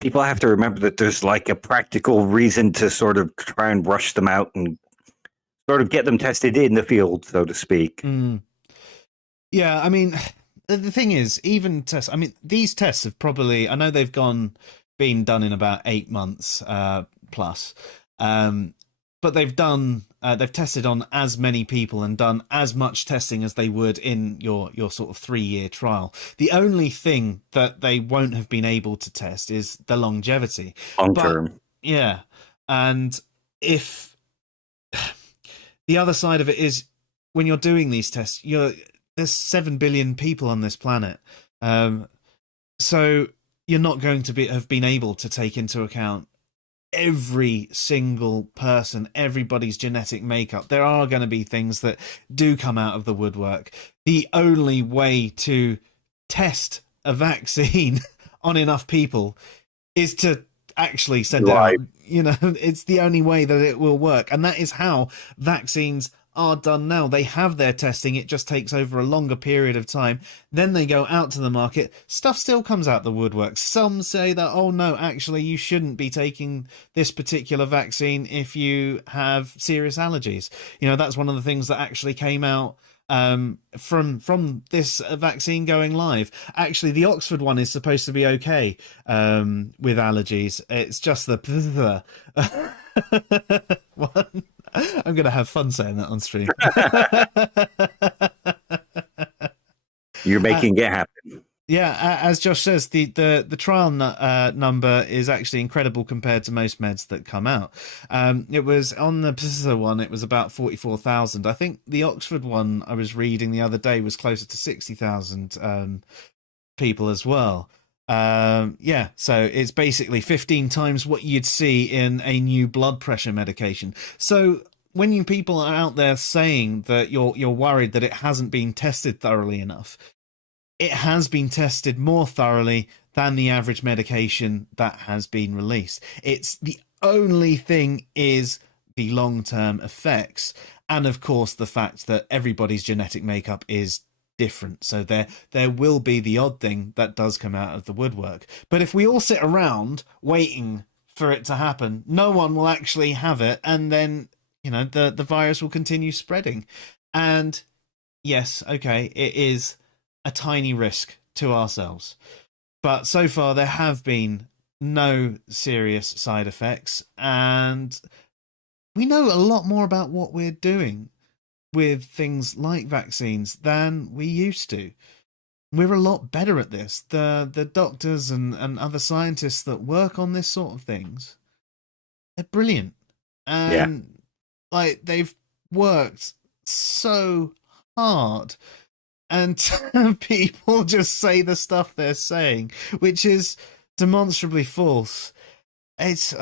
people have to remember that there's like a practical reason to sort of try and rush them out and sort of get them tested in the field, so to speak. Yeah, I mean, the thing is, even tests, I mean, these tests have probably, I know they've been done in about 8 months plus, but they've tested on as many people and done as much testing as they would in your sort of 3-year trial. The only thing that they won't have been able to test is the longevity. Long term. Yeah. And if the other side of it is when you're doing these tests, there's 7 billion people on this planet. So you're not going to have been able to take into account every single person, everybody's genetic makeup. There are going to be things that do come out of the woodwork. The only way to test a vaccine on enough people is to actually send it out. It's the only way that it will work. And that is how vaccines are done now. They have their testing. It just takes over a longer period of time. Then they go out to the market. Stuff still comes out the woodwork. Some say that, oh no, actually you shouldn't be taking this particular vaccine if you have serious allergies. That's one of the things that actually came out from this vaccine going live. Actually, the Oxford one is supposed to be okay with allergies. It's just the one. I'm going to have fun saying that on stream. You're making it happen. Yeah, as Josh says, the trial number is actually incredible compared to most meds that come out. It was on the one, it was about 44,000. I think the Oxford one I was reading the other day was closer to 60,000 people as well. Yeah, so it's basically 15 times what you'd see in a new blood pressure medication. So when you people are out there saying that you're worried that it hasn't been tested thoroughly enough, it has been tested more thoroughly than the average medication that has been released. It's the only thing is the long-term effects, and of course the fact that everybody's genetic makeup is different. So there will be the odd thing that does come out of the woodwork. But if we all sit around waiting for it to happen, no one will actually have it, and then the virus will continue spreading. And yes, okay, it is a tiny risk to ourselves, but so far there have been no serious side effects, and we know a lot more about what we're doing with things like vaccines than we used to. We're a lot better at this. The doctors and other scientists that work on this sort of things, they're brilliant. And like, they've worked so hard, and people just say the stuff they're saying, which is demonstrably false. It's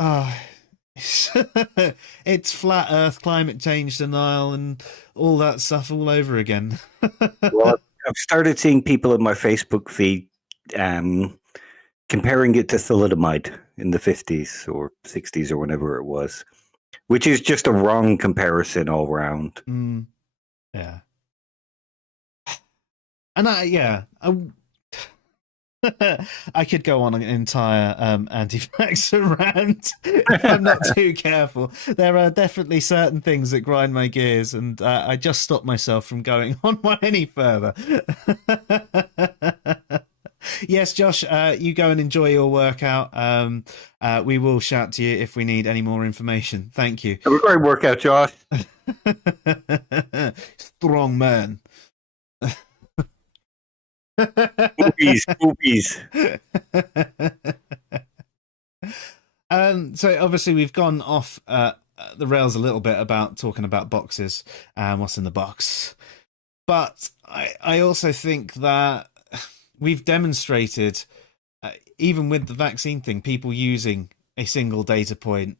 it's flat Earth, climate change denial, and all that stuff all over again. Well, I've started seeing people in my Facebook feed comparing it to thalidomide in the 50s or 60s or whenever it was, which is just a wrong comparison all around. Yeah. And I could go on an entire anti-vaxxer rant if I'm not too careful. There are definitely certain things that grind my gears, and I just stopped myself from going on one any further. Yes, Josh, you go and enjoy your workout. We will shout to you if we need any more information. Thank you. Have a great workout, Josh. Strong man. Boobies. So obviously we've gone off the rails a little bit about talking about boxes and what's in the box, but I also think that we've demonstrated, even with the vaccine thing, people using a single data point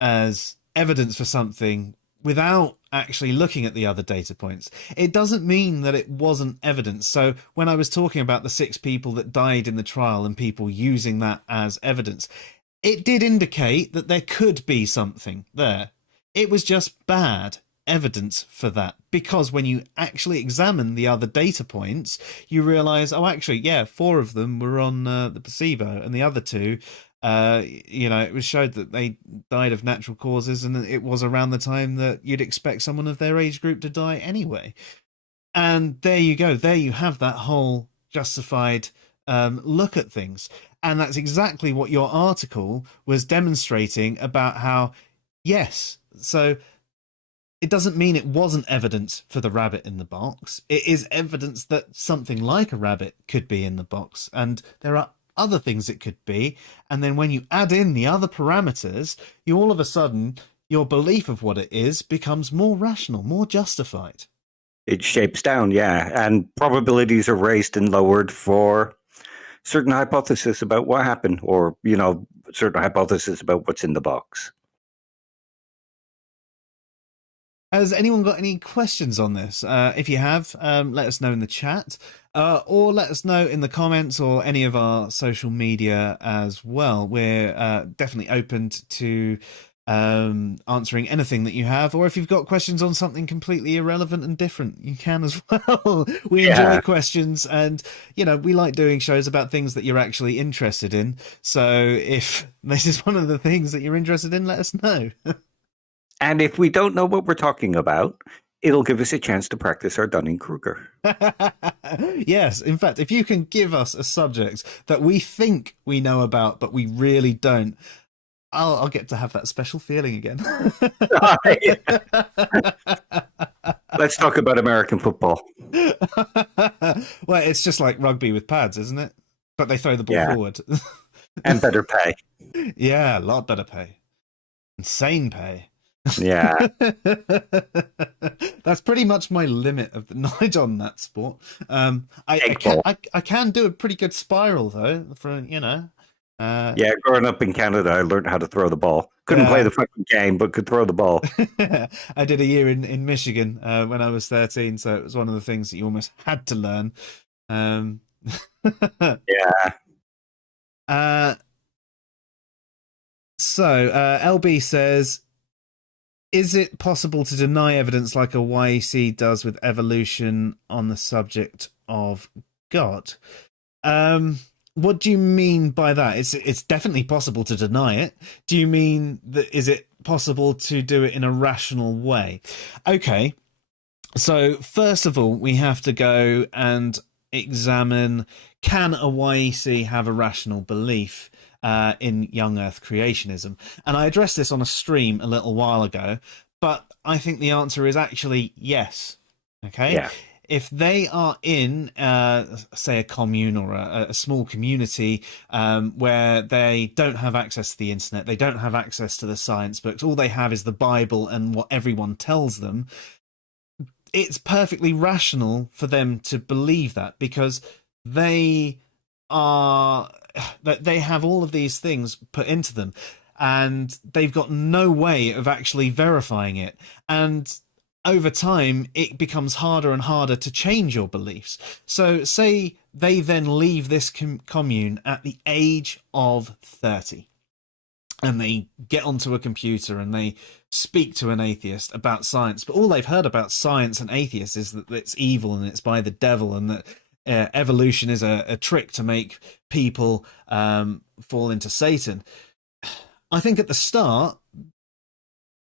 as evidence for something without actually looking at the other data points. It doesn't mean that it wasn't evidence. So when I was talking about the 6 people that died in the trial and people using that as evidence, it did indicate that there could be something there. It was just bad evidence for that, because when you actually examine the other data points, you realize, oh, actually, yeah, 4 of them were on the placebo, and the other 2, it was showed that they died of natural causes, and it was around the time that you'd expect someone of their age group to die anyway. And there you go. There you have that whole justified look at things. And that's exactly what your article was demonstrating about how, yes, so it doesn't mean it wasn't evidence for the rabbit in the box. It is evidence that something like a rabbit could be in the box. And there are other things it could be. And then when you add in the other parameters, you all of a sudden, your belief of what it is becomes more rational, more justified. It shapes down, yeah. And probabilities are raised and lowered for certain hypotheses about what happened, or, certain hypotheses about what's in the box. Has anyone got any questions on this? If you have, let us know in the chat, or let us know in the comments or any of our social media as well. We're definitely open to answering anything that you have, or if you've got questions on something completely irrelevant and different, you can as well. We enjoy questions, and we like doing shows about things that you're actually interested in. So if this is one of the things that you're interested in, let us know. And if we don't know what we're talking about, it'll give us a chance to practice our Dunning-Kruger. Yes, in fact, if you can give us a subject that we think we know about, but we really don't, I'll get to have that special feeling again. Let's talk about American football. Well, it's just like rugby with pads, isn't it? But they throw the ball forward. And better pay. Yeah, a lot better pay. Insane pay. Yeah. That's pretty much my limit of the knowledge on that sport. I can do a pretty good spiral, though, for, yeah, growing up in Canada, I learned how to throw the ball. Couldn't play the fucking game, but could throw the ball. I did a year in Michigan when I was 13, so it was one of the things that you almost had to learn. Yeah. So LB says, is it possible to deny evidence like a YEC does with evolution on the subject of God? What do you mean by that? It's definitely possible to deny it. Do you mean that is it possible to do it in a rational way? Okay. So first of all, we have to go and examine, can a YEC have a rational belief in young Earth creationism? And I addressed this on a stream a little while ago, but I think the answer is actually yes. Okay. Yeah. If they are in, say, a commune or a small community where they don't have access to the internet, they don't have access to the science books, all they have is the Bible and what everyone tells them, it's perfectly rational for them to believe that, because they have all of these things put into them and they've got no way of actually verifying it. And over time, it becomes harder and harder to change your beliefs. So say they then leave this commune at the age of 30 and they get onto a computer and they speak to an atheist about science, but all they've heard about science and atheists is that it's evil and it's by the devil, and that evolution is a trick to make people fall into Satan. I think at the start,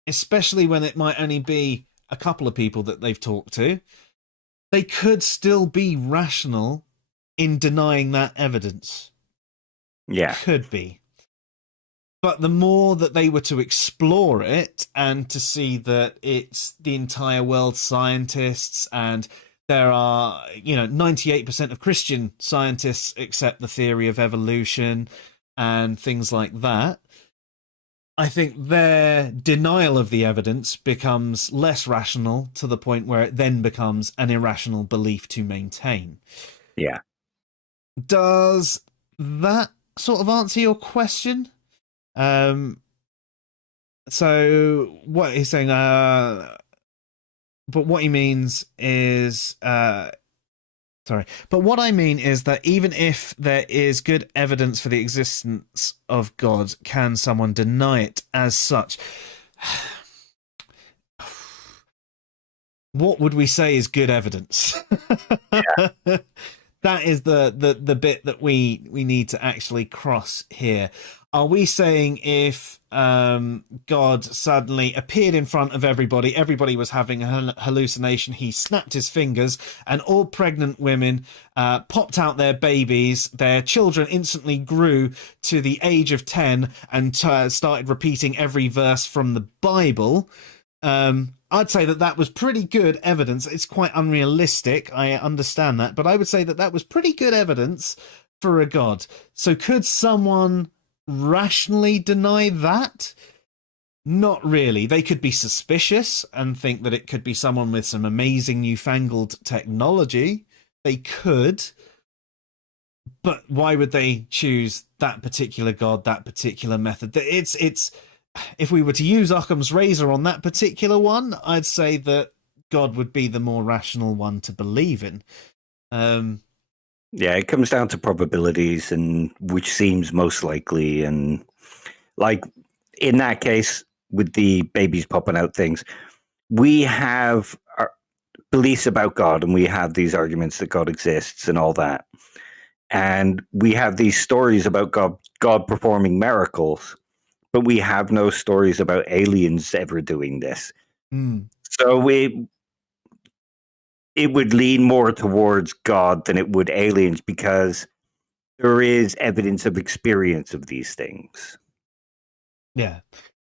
especially when it might only be a couple of people that they've talked to, they could still be rational in denying that evidence. Yeah. Could be. But the more that they were to explore it and to see that it's the entire world's scientists, and there are, 98% of Christian scientists accept the theory of evolution and things like that, I think their denial of the evidence becomes less rational, to the point where it then becomes an irrational belief to maintain. Yeah. Does that sort of answer your question? So what he's saying, but what he means is, sorry, but what I mean is that even if there is good evidence for the existence of God, can someone deny it as such? What would we say is good evidence? Yeah. That is the bit that we need to actually cross here. Are we saying if God suddenly appeared in front of everybody, everybody was having a hallucination, he snapped his fingers, and all pregnant women popped out their babies, their children instantly grew to the age of 10 and started repeating every verse from the Bible? I'd say that was pretty good evidence. It's quite unrealistic, I understand that, but I would say that was pretty good evidence for a god. So could someone rationally deny that? Not really. They could be suspicious and think that it could be someone with some amazing newfangled technology. They could. But why would they choose that particular god, that particular method? It's if we were to use Occam's razor on that particular one, I'd say that God would be the more rational one to believe in. Yeah, it comes down to probabilities and which seems most likely. And like in that case, with the babies popping out things, we have our beliefs about God and we have these arguments that God exists and all that. And we have these stories about God performing miracles, but we have no stories about aliens ever doing this. So it would lean more towards God than it would aliens because there is evidence of experience of these things. Yeah.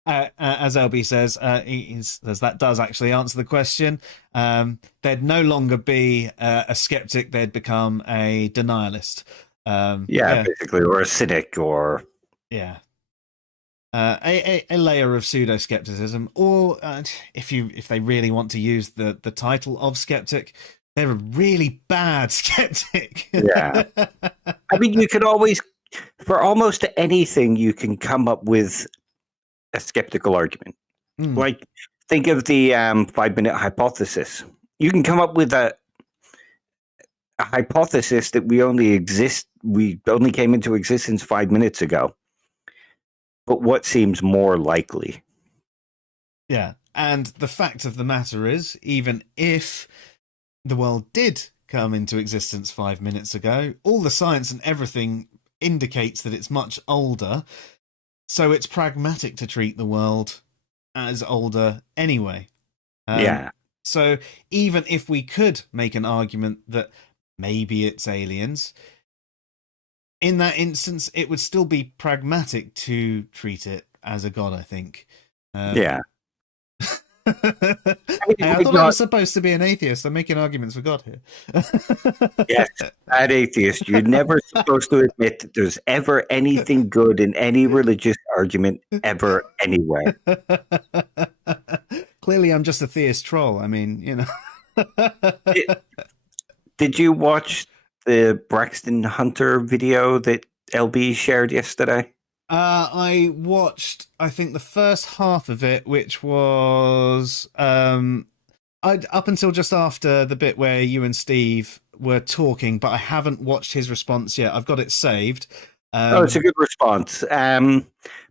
As LB says, he says that does actually answer the question. There'd no longer be a skeptic, they'd become a denialist. Basically, or a cynic, or a layer of pseudo-skepticism, or if they really want to use the title of skeptic, they're a really bad skeptic. Yeah. I mean, you can always, for almost anything, you can come up with a skeptical argument. Like, think of the 5-minute hypothesis. You can come up with a hypothesis that we only came into existence 5 minutes ago. But what seems more likely? Yeah, and the fact of the matter is, even if the world did come into existence 5 minutes ago, all the science and everything indicates that it's much older, so it's pragmatic to treat the world as older anyway. So even if we could make an argument that maybe it's aliens, in that instance, it would still be pragmatic to treat it as a god, I think. Yeah. I thought I was supposed to be an atheist. I'm making arguments for God here. Yes, bad atheist. You're never supposed to admit that there's ever anything good in any religious argument ever anywhere. Clearly, I'm just a theist troll. I mean, you know. Did you watch the Braxton Hunter video that LB shared yesterday? I watched, I think, the first half of it, which was up until just after the bit where you and Steve were talking, but I haven't watched his response yet. I've got it saved. It's a good response. But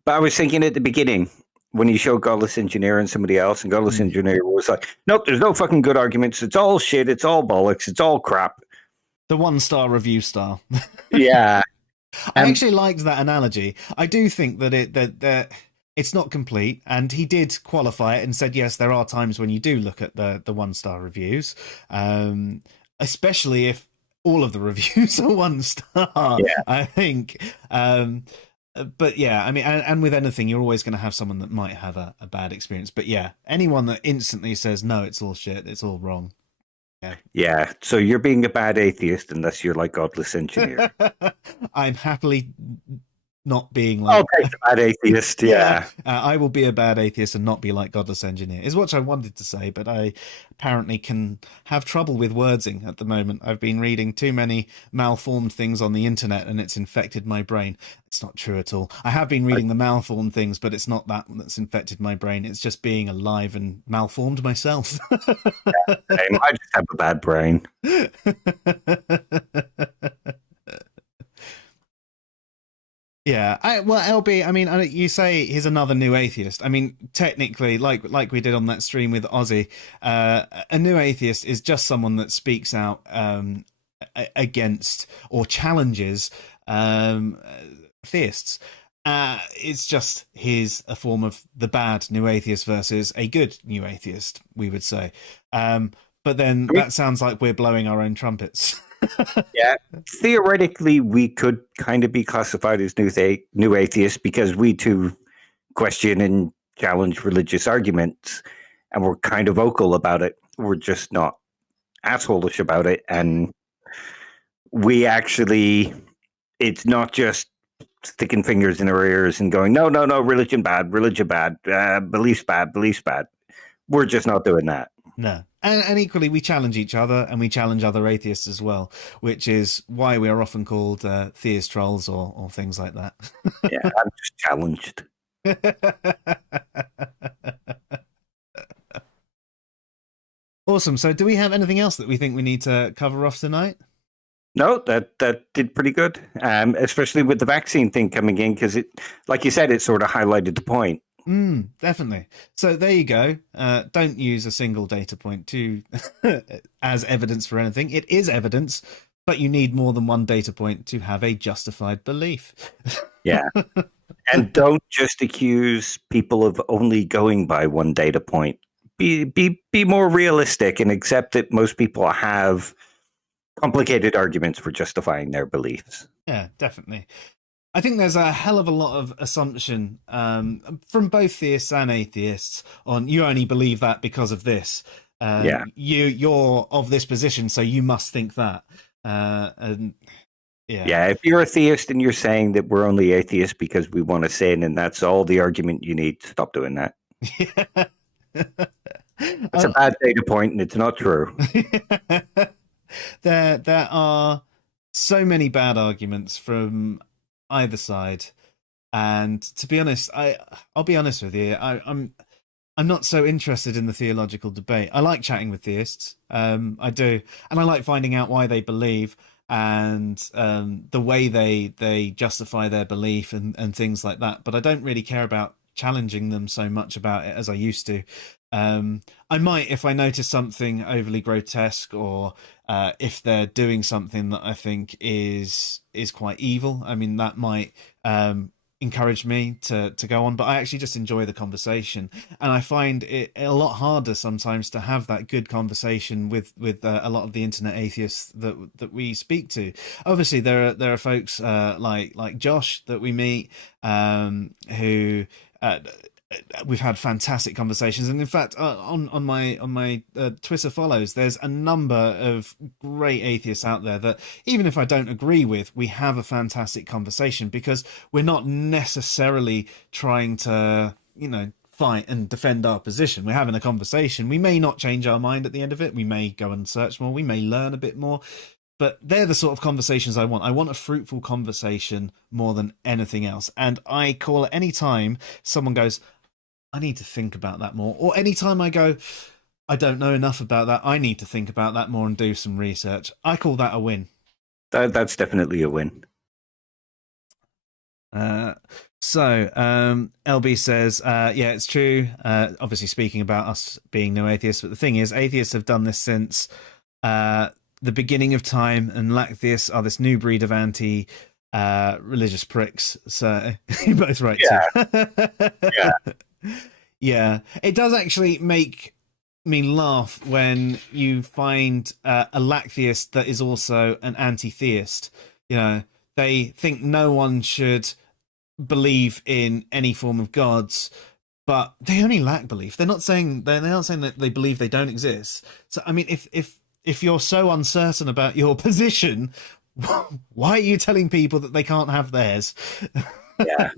I was thinking at the beginning, when he showed Godless Engineer and somebody else, and Godless Engineer was like, nope, there's no fucking good arguments. It's all shit. It's all bollocks. It's all crap. The 1-star review star. Yeah. I actually liked that analogy. I do think that it's not complete, and he did qualify it and said, yes, there are times when you do look at the 1-star reviews, especially if all of the reviews are 1-star, I think. But yeah, I mean, and with anything, you're always going to have someone that might have a bad experience. But yeah, anyone that instantly says, no, it's all shit, it's all wrong. Yeah, so you're being a bad atheist unless you're like Godless Engineer. I'm happily not being like a bad atheist. Yeah. I will be a bad atheist and not be like Godless Engineer is what I wanted to say, but I apparently can have trouble with wordsing at the moment. I've been reading too many malformed things on the internet and it's infected my brain. It's not true at all. I have been reading the malformed things, but it's not that that's infected my brain. It's just being alive and malformed myself. Yeah, I just have a bad brain. Yeah, LB, I mean, you say he's another new atheist. I mean, technically, like we did on that stream with Ozzy, a new atheist is just someone that speaks out against or challenges theists. It's just he's a form of the bad new atheist versus a good new atheist, we would say. But then that sounds like we're blowing our own trumpets. Yeah, theoretically, we could kind of be classified as new atheists because we too question and challenge religious arguments, and we're kind of vocal about it. We're just not assholish about it, and we actually, it's not just sticking fingers in our ears and going, no, religion bad, beliefs bad. We're just not doing that. No. And equally, we challenge each other and we challenge other atheists as well, which is why we are often called theist trolls or things like that. Yeah, I'm just challenged. Awesome. So do we have anything else that we think we need to cover off tonight? No, that did pretty good, especially with the vaccine thing coming in, because it, like you said, it sort of highlighted the point. Definitely. So there you go. Don't use a single data point to as evidence for anything. It is evidence, but you need more than one data point to have a justified belief. Yeah. And don't just accuse people of only going by one data point. Be more realistic and accept that most people have complicated arguments for justifying their beliefs. Yeah, definitely. I think there's a hell of a lot of assumption from both theists and atheists on you only believe that because of this. You're of this position, so you must think that. If you're a theist and you're saying that we're only atheists because we want to sin and that's all the argument you need, stop doing that. It's a bad data point and it's not true. There are so many bad arguments from either side, and to be honest, I'll be honest with you, I'm not so interested in the theological debate. I like chatting with theists, I do, and I like finding out why they believe and the way they justify their belief and things like that, but I don't really care about challenging them so much about it as I used to. I might, if I notice something overly grotesque or if they're doing something that I think is quite evil, I mean, that might encourage me to go on, but I actually just enjoy the conversation, and I find it a lot harder sometimes to have that good conversation with a lot of the internet atheists that we speak to. Obviously there are folks like Josh that we meet who we've had fantastic conversations, and in fact on my Twitter follows, there's a number of great atheists out there that even if I don't agree with, we have a fantastic conversation because we're not necessarily trying to fight and defend our position. We're having a conversation. We may not change our mind at the end of it, we may go and search more, we may learn a bit more, but they're the sort of conversations I want. I want a fruitful conversation more than anything else, and I call it any time someone goes, I need to think about that more. Or anytime I go, I don't know enough about that, I need to think about that more and do some research. I call that a win. That's definitely a win. So LB says, yeah, it's true. Obviously speaking about us being no atheists, but the thing is, atheists have done this since the beginning of time, and theists are this new breed of religious pricks. So you're both right. Yeah. Yeah, it does actually make me laugh when you find a lacktheist that is also an anti-theist. They think no one should believe in any form of gods, but they only lack belief. They're not saying that they believe they don't exist. So I mean, if you're so uncertain about your position, why are you telling people that they can't have theirs? Yeah.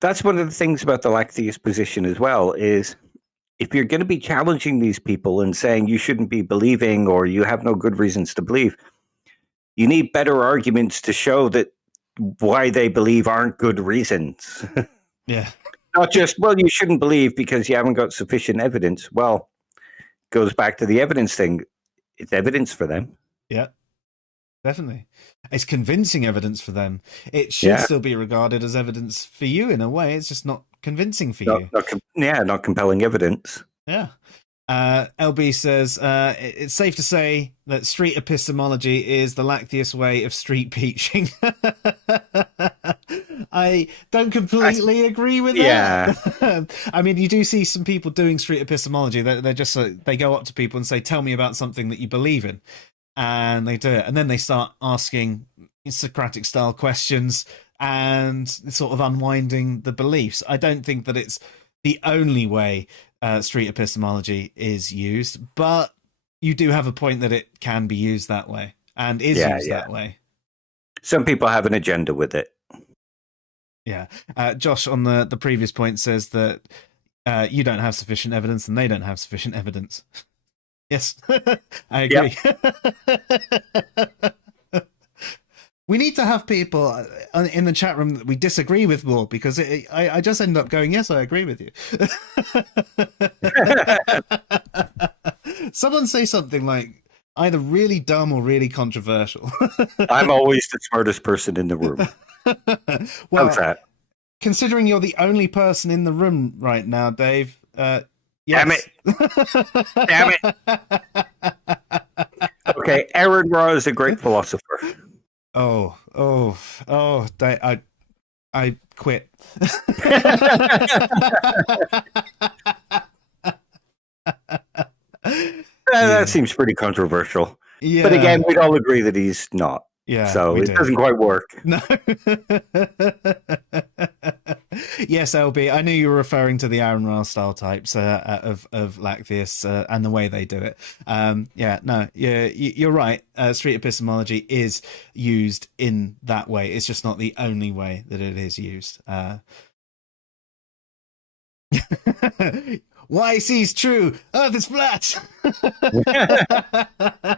That's one of the things about the lack-theist position as well, is if you're going to be challenging these people and saying you shouldn't be believing or you have no good reasons to believe, you need better arguments to show that why they believe aren't good reasons. Yeah. Not just, well, you shouldn't believe because you haven't got sufficient evidence. Well, goes back to the evidence thing. It's evidence for them. Yeah, definitely. It's convincing evidence for them. It should still be regarded as evidence for you in a way. It's just not convincing for you. Not compelling evidence. Yeah. LB says, it's safe to say that street epistemology is the lacktheist way of street preaching. I don't completely agree with that. I mean, you do see some people doing street epistemology. They're just they go up to people and say, tell me about something that you believe in. And they do it. And then they start asking Socratic style questions and sort of unwinding the beliefs. I don't think that it's the only way street epistemology is used, but you do have a point that it can be used that way and is used that way. Some people have an agenda with it. Yeah. Josh on the previous point says that you don't have sufficient evidence and they don't have sufficient evidence. Yes, I agree. Yep. We need to have people in the chat room that we disagree with more, because I just end up going, yes, I agree with you. Someone say something like either really dumb or really controversial. I'm always the smartest person in the room. Well, how's that? Considering you're the only person in the room right now, Dave, yes. Damn it. Damn it. Okay, Aaron Ra is a great philosopher. I quit. That seems pretty controversial. Yeah. But again, we'd all agree that he's not. Yeah. So it doesn't quite work. No. Yes, LB, I knew you were referring to the Aaron Ra style types of lacktheists and the way they do it. You're right. Street epistemology is used in that way. It's just not the only way that it is used. YC is true. Earth is flat.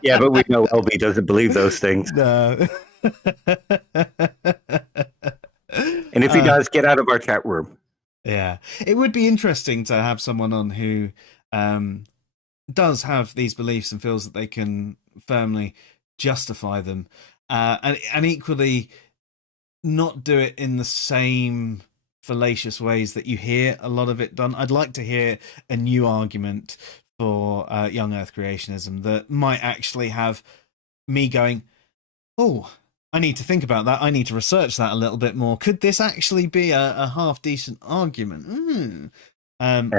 Yeah, but we know LB doesn't believe those things. No. And if he does, get out of our chat room. Yeah, it would be interesting to have someone on who does have these beliefs and feels that they can firmly justify them, and equally not do it in the same fallacious ways that you hear a lot of it done. I'd like to hear a new argument for young Earth creationism that might actually have me going, oh, I need to think about that. I need to research that a little bit more. Could this actually be a half decent argument? And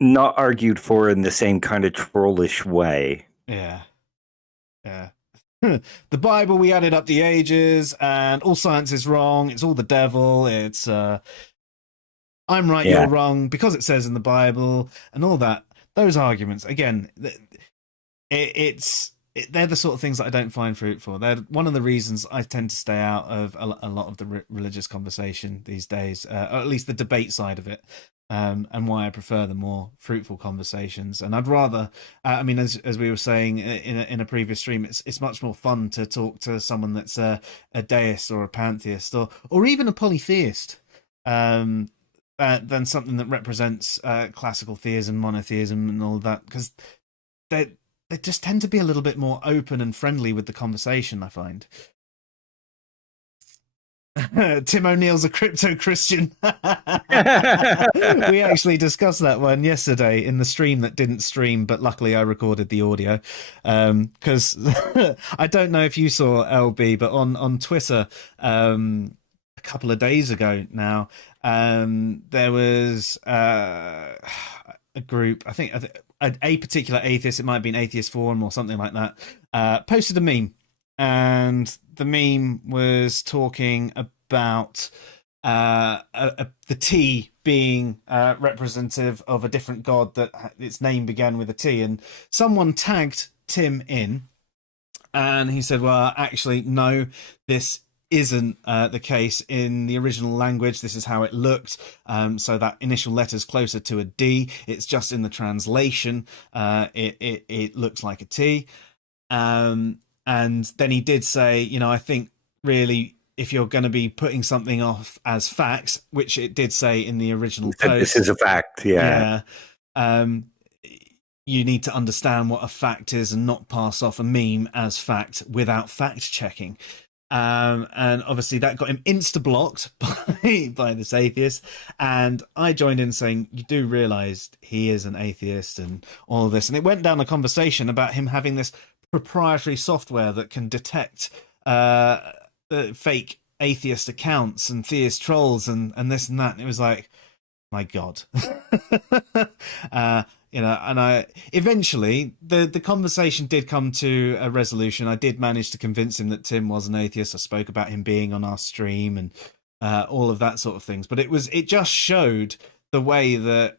not argued for in the same kind of trollish way. Yeah. The Bible, we added up the ages, and all science is wrong. It's all the devil. It's I'm right, you're wrong, because it says in the Bible, and all that. Those arguments, again, they're the sort of things that I don't find fruitful. They're one of the reasons I tend to stay out of a lot of the religious conversation these days, or at least the debate side of it. And why I prefer the more fruitful conversations. And I'd rather, I mean, as we were saying in a previous stream, it's much more fun to talk to someone that's a deist or a pantheist or even a polytheist than something that represents classical theism, monotheism, and all that, because they just tend to be a little bit more open and friendly with the conversation, I find. Tim O'Neill's a crypto Christian. We actually discussed that one yesterday in the stream that didn't stream, but luckily I recorded the audio, because I don't know if you saw, LB, but on Twitter a couple of days ago now, there was a group, I think a particular atheist, it might have been Atheist Forum or something like that, posted a meme. And the meme was talking about the T being representative of a different god that its name began with a T. And someone tagged Tim in, and he said, well, actually, no, this isn't the case in the original language. This is how it looked. So that initial letter's closer to a D. It's just in the translation. It looks like a T. And then he did say, you know, I think really if you're going to be putting something off as facts, which it did say in the original post. This is a fact, yeah. You need to understand what a fact is and not pass off a meme as fact without fact checking. And obviously that got him insta-blocked by this atheist. And I joined in saying, you do realise he is an atheist and all of this. And it went down a conversation about him having this proprietary software that can detect fake atheist accounts and theist trolls and this and that. And it was like, my God. You know, and I eventually the conversation did come to a resolution. I did manage to convince him that Tim was an atheist. I spoke about him being on our stream and all of that sort of things. But it just showed the way that,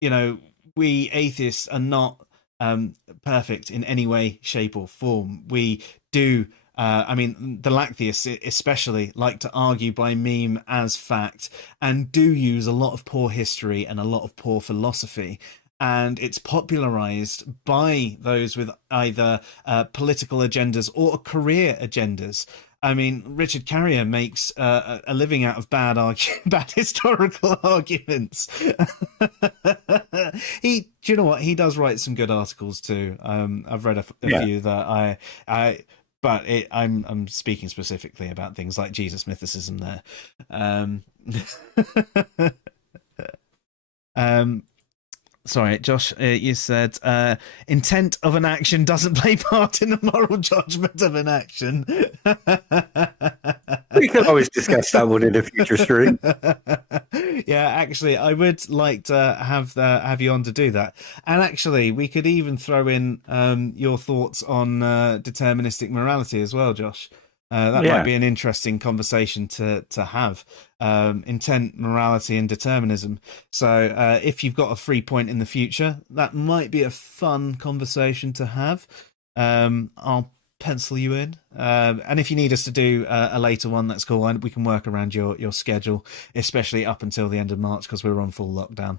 you know, we atheists are not perfect in any way, shape, or form. We do. I mean, the Lactheists especially like to argue by meme as fact and do use a lot of poor history and a lot of poor philosophy. And it's popularized by those with either political agendas or career agendas. I mean, Richard Carrier makes a living out of bad historical arguments. Do you know what? He does write some good articles too. I've read a few that I'm speaking specifically about things like Jesus mythicism there. Sorry, Josh, you said intent of an action doesn't play part in the moral judgment of an action. We can always discuss that one in a future stream. Yeah, actually, I would like to have you on to do that. And actually, we could even throw in your thoughts on deterministic morality as well, Josh. That might be an interesting conversation to have. Intent, morality, and determinism. So if you've got a free point in the future, that might be a fun conversation to have. I'll pencil you in. And if you need us to do a later one, that's cool. We can work around your schedule, especially up until the end of March because we're on full lockdown.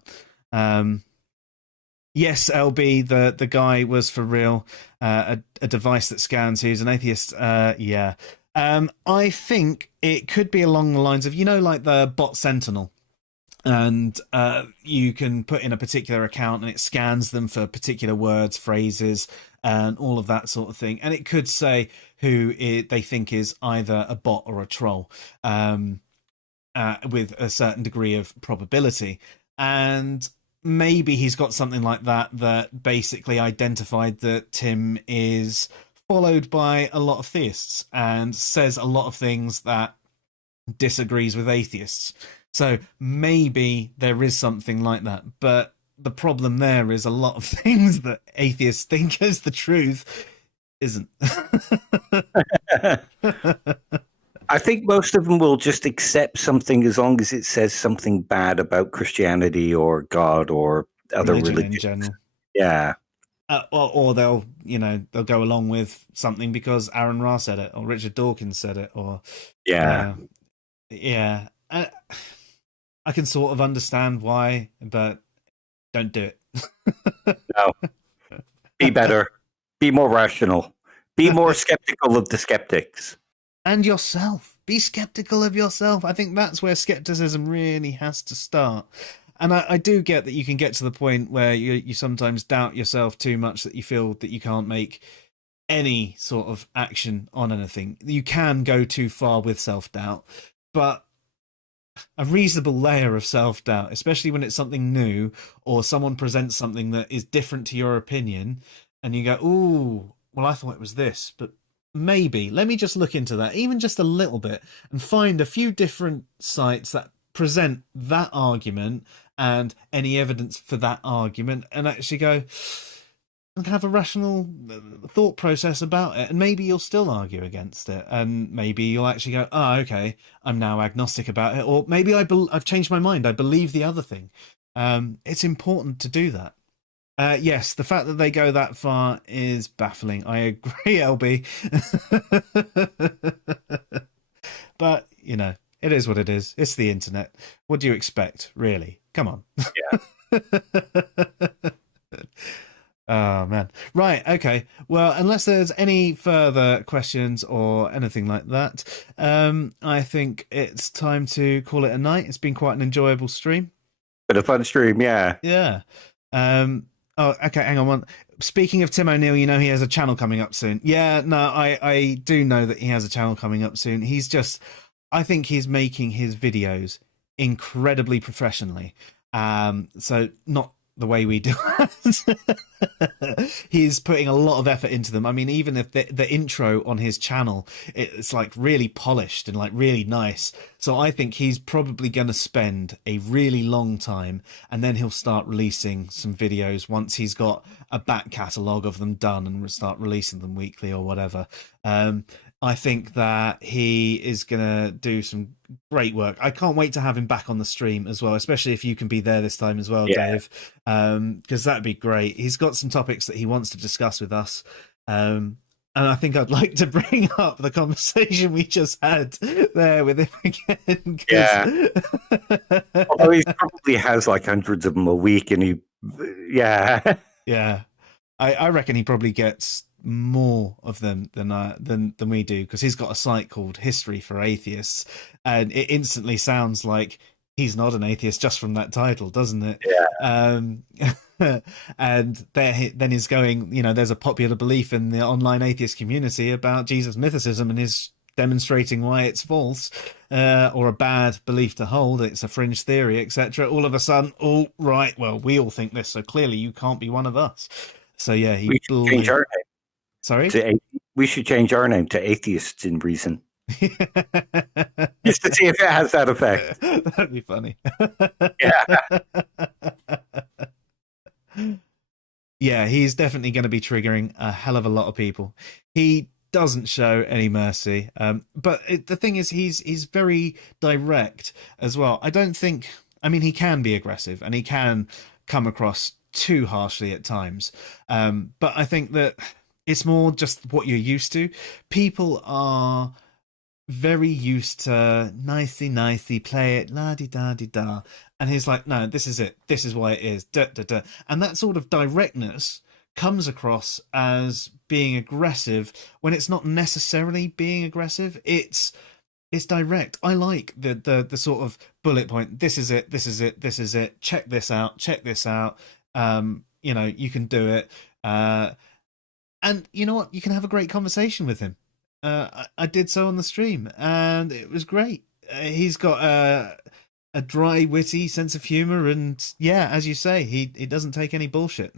Yes, LB, the guy was for real. A device that scans who's an atheist. Yeah. I think it could be along the lines of, you know, like the bot Sentinel. And you can put in a particular account and it scans them for particular words, phrases, and all of that sort of thing. And it could say who they think is either a bot or a troll with a certain degree of probability. And maybe he's got something like that basically identified that Tim is followed by a lot of theists and says a lot of things that disagrees with atheists. So maybe there is something like that. But the problem there is a lot of things that atheists think is the truth isn't. I think most of them will just accept something as long as it says something bad about Christianity or God or other religions in general. Yeah. Or they'll go along with something because Aaron Ra said it, or Richard Dawkins said it, or I can sort of understand why, but don't do it. No, be better, be more rational, be more skeptical of the skeptics, and yourself. Be skeptical of yourself. I think that's where skepticism really has to start. And I do get that you can get to the point where you sometimes doubt yourself too much that you feel that you can't make any sort of action on anything. You can go too far with self-doubt, but a reasonable layer of self-doubt, especially when it's something new or someone presents something that is different to your opinion and you go, ooh, well, I thought it was this, but maybe let me just look into that, even just a little bit, and find a few different sites that present that argument and any evidence for that argument and actually go and have a rational thought process about it. And maybe you'll still argue against it. And maybe you'll actually go, oh, okay, I'm now agnostic about it. Or maybe I've changed my mind. I believe the other thing. It's important to do that. Yes, the fact that they go that far is baffling. I agree, LB. But, you know, it is what it is. It's the internet. What do you expect, really? Come on. Yeah. Oh, man. Right. Okay. Well, unless there's any further questions or anything like that, I think it's time to call it a night. It's been quite an enjoyable stream. Bit of fun stream, yeah. Yeah. Oh, okay. Hang on one. Speaking of Tim O'Neill, you know he has a channel coming up soon. Yeah. No, I do know that he has a channel coming up soon. I think he's making his videos incredibly professionally. So not the way we do it. He's putting a lot of effort into them. I mean, even if the intro on his channel, it's like really polished and like really nice. So I think he's probably going to spend a really long time, and then he'll start releasing some videos once he's got a back catalogue of them done and start releasing them weekly or whatever. I think that he is going to do some great work. I can't wait to have him back on the stream as well, especially if you can be there this time as well, Dave, because that'd be great. He's got some topics that he wants to discuss with us. And I think I'd like to bring up the conversation we just had there with him again. Yeah. Although he probably has like hundreds of them a week, and yeah. I reckon he probably gets more of them than we do, because he's got a site called History for Atheists, and it instantly sounds like he's not an atheist just from that title, doesn't it? Yeah. And then he's going, you know, there's a popular belief in the online atheist community about Jesus mythicism, and is demonstrating why it's false, or a bad belief to hold. It's a fringe theory, etc. All of a sudden, oh right, well, we all think this, so clearly you can't be one of us. So yeah, we should change our name. Sorry? We should change our name to Atheists in Reason. Just to see if it has that effect. That'd be funny. Yeah. Yeah, he's definitely going to be triggering a hell of a lot of people. He doesn't show any mercy. But the thing is, he's very direct as well. I mean, he can be aggressive and he can come across too harshly at times. But I think that it's more just what you're used to. People are very used to nicey, play it, la-di-da-di-da. And he's like, no, this is it. This is why it is. Da-da-da. And that sort of directness comes across as being aggressive when it's not necessarily being aggressive. It's direct. I like the sort of bullet point. This is it. This is it. This is it. Check this out. Check this out. You know, you can do it. And you know what? You can have a great conversation with him. I did so on the stream, and it was great. He's got a dry, witty sense of humor, and yeah, as you say, he doesn't take any bullshit.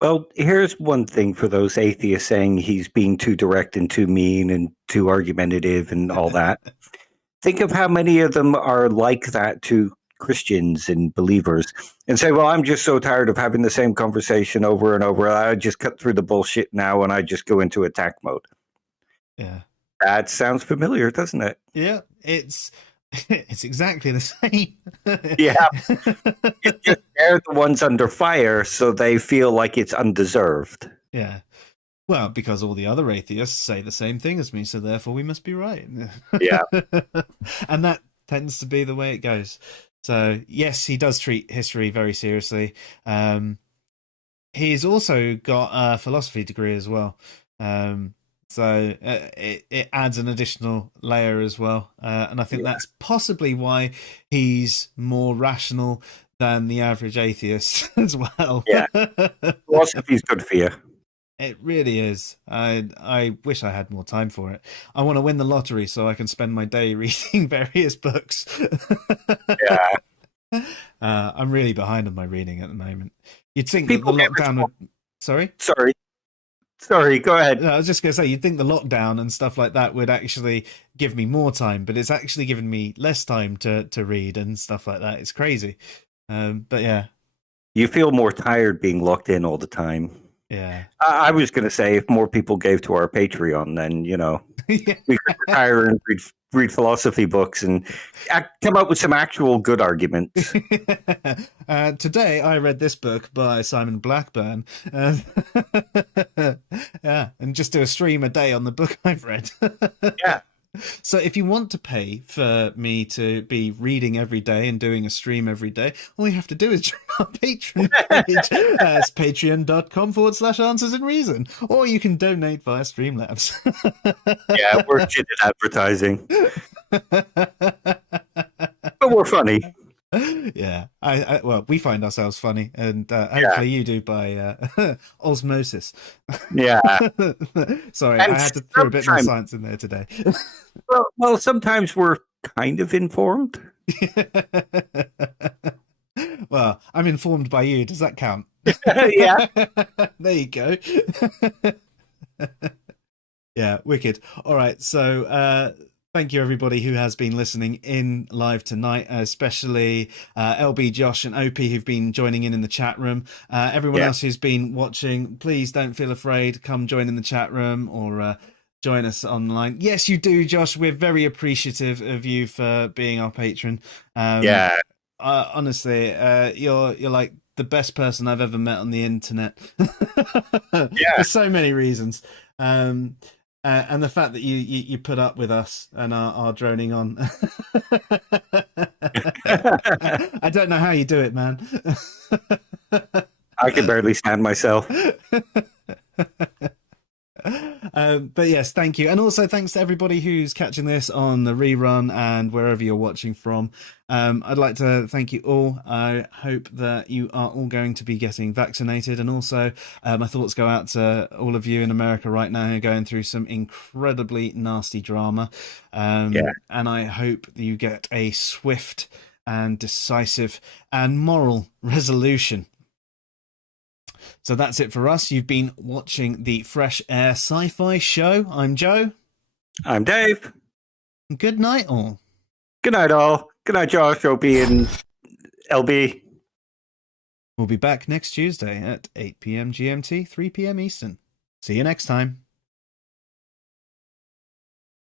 Well, here's one thing for those atheists saying he's being too direct and too mean and too argumentative and all that. Think of how many of them are like that to Christians and believers, and say, well, I'm just so tired of having the same conversation over and over. I just cut through the bullshit now and I just go into attack mode. Yeah. That sounds familiar, doesn't it? Yeah, it's exactly the same. Yeah. It's just they're the ones under fire, so they feel like it's undeserved. Yeah. Well, because all the other atheists say the same thing as me, so therefore we must be right. Yeah. And that tends to be the way it goes. So, yes, he does treat history very seriously. He's also got a philosophy degree as well. So it adds an additional layer as well. And I think that's possibly why he's more rational than the average atheist as well. Yeah. Philosophy's good for you. It really is. I wish I had more time for it. I want to win the lottery so I can spend my day reading various books. Yeah. I'm really behind on my reading at the moment. You'd think People that the lockdown would... Sorry, go ahead. No, I was just going to say, you'd think the lockdown and stuff like that would actually give me more time, but it's actually given me less time to read and stuff like that. It's crazy. But yeah. You feel more tired being locked in all the time. Yeah. I was going to say, if more people gave to our Patreon, then, you know, Yeah. we could retire and read philosophy books and come up with some actual good arguments. Today, I read this book by Simon Blackburn. Yeah, and just do a stream a day on the book I've read. Yeah. So if you want to pay for me to be reading every day and doing a stream every day, all you have to do is join our Patreon page. It's patreon.com/answers in reason. Or you can donate via Streamlabs. Yeah, we're shit at advertising. But we're funny. Yeah, well, we find ourselves funny, and hopefully you do by osmosis. Yeah. Sorry, I had to throw a bit more science in there today. Well, sometimes we're kind of informed. Well, I'm informed by you. Does that count? Yeah. There you go. Yeah, wicked. All right, so thank you everybody who has been listening in live tonight, especially LB, Josh, and OP who've been joining in the chat room. Everyone else who's been watching, please don't feel afraid. Come join in the chat room or join us online. Yes, you do, Josh. We're very appreciative of you for being our patron. Honestly, you're like the best person I've ever met on the internet. For so many reasons. And the fact that you put up with us and are droning on. I don't know how you do it, man. I can barely stand myself. But yes, thank you. And also thanks to everybody who's catching this on the rerun and wherever you're watching from. I'd like to thank you all. I hope that you are all going to be getting vaccinated. And also my thoughts go out to all of you in America right now who are going through some incredibly nasty drama. And I hope you get a swift and decisive and moral resolution. So that's it for us. You've been watching the Fresh Air Sci-Fi Show. I'm Joe. I'm Dave. Good night, all. Good night, all. Good night, Josh, OP, and LB. We'll be back next Tuesday at 8 p.m. GMT, 3 p.m. Eastern. See you next time.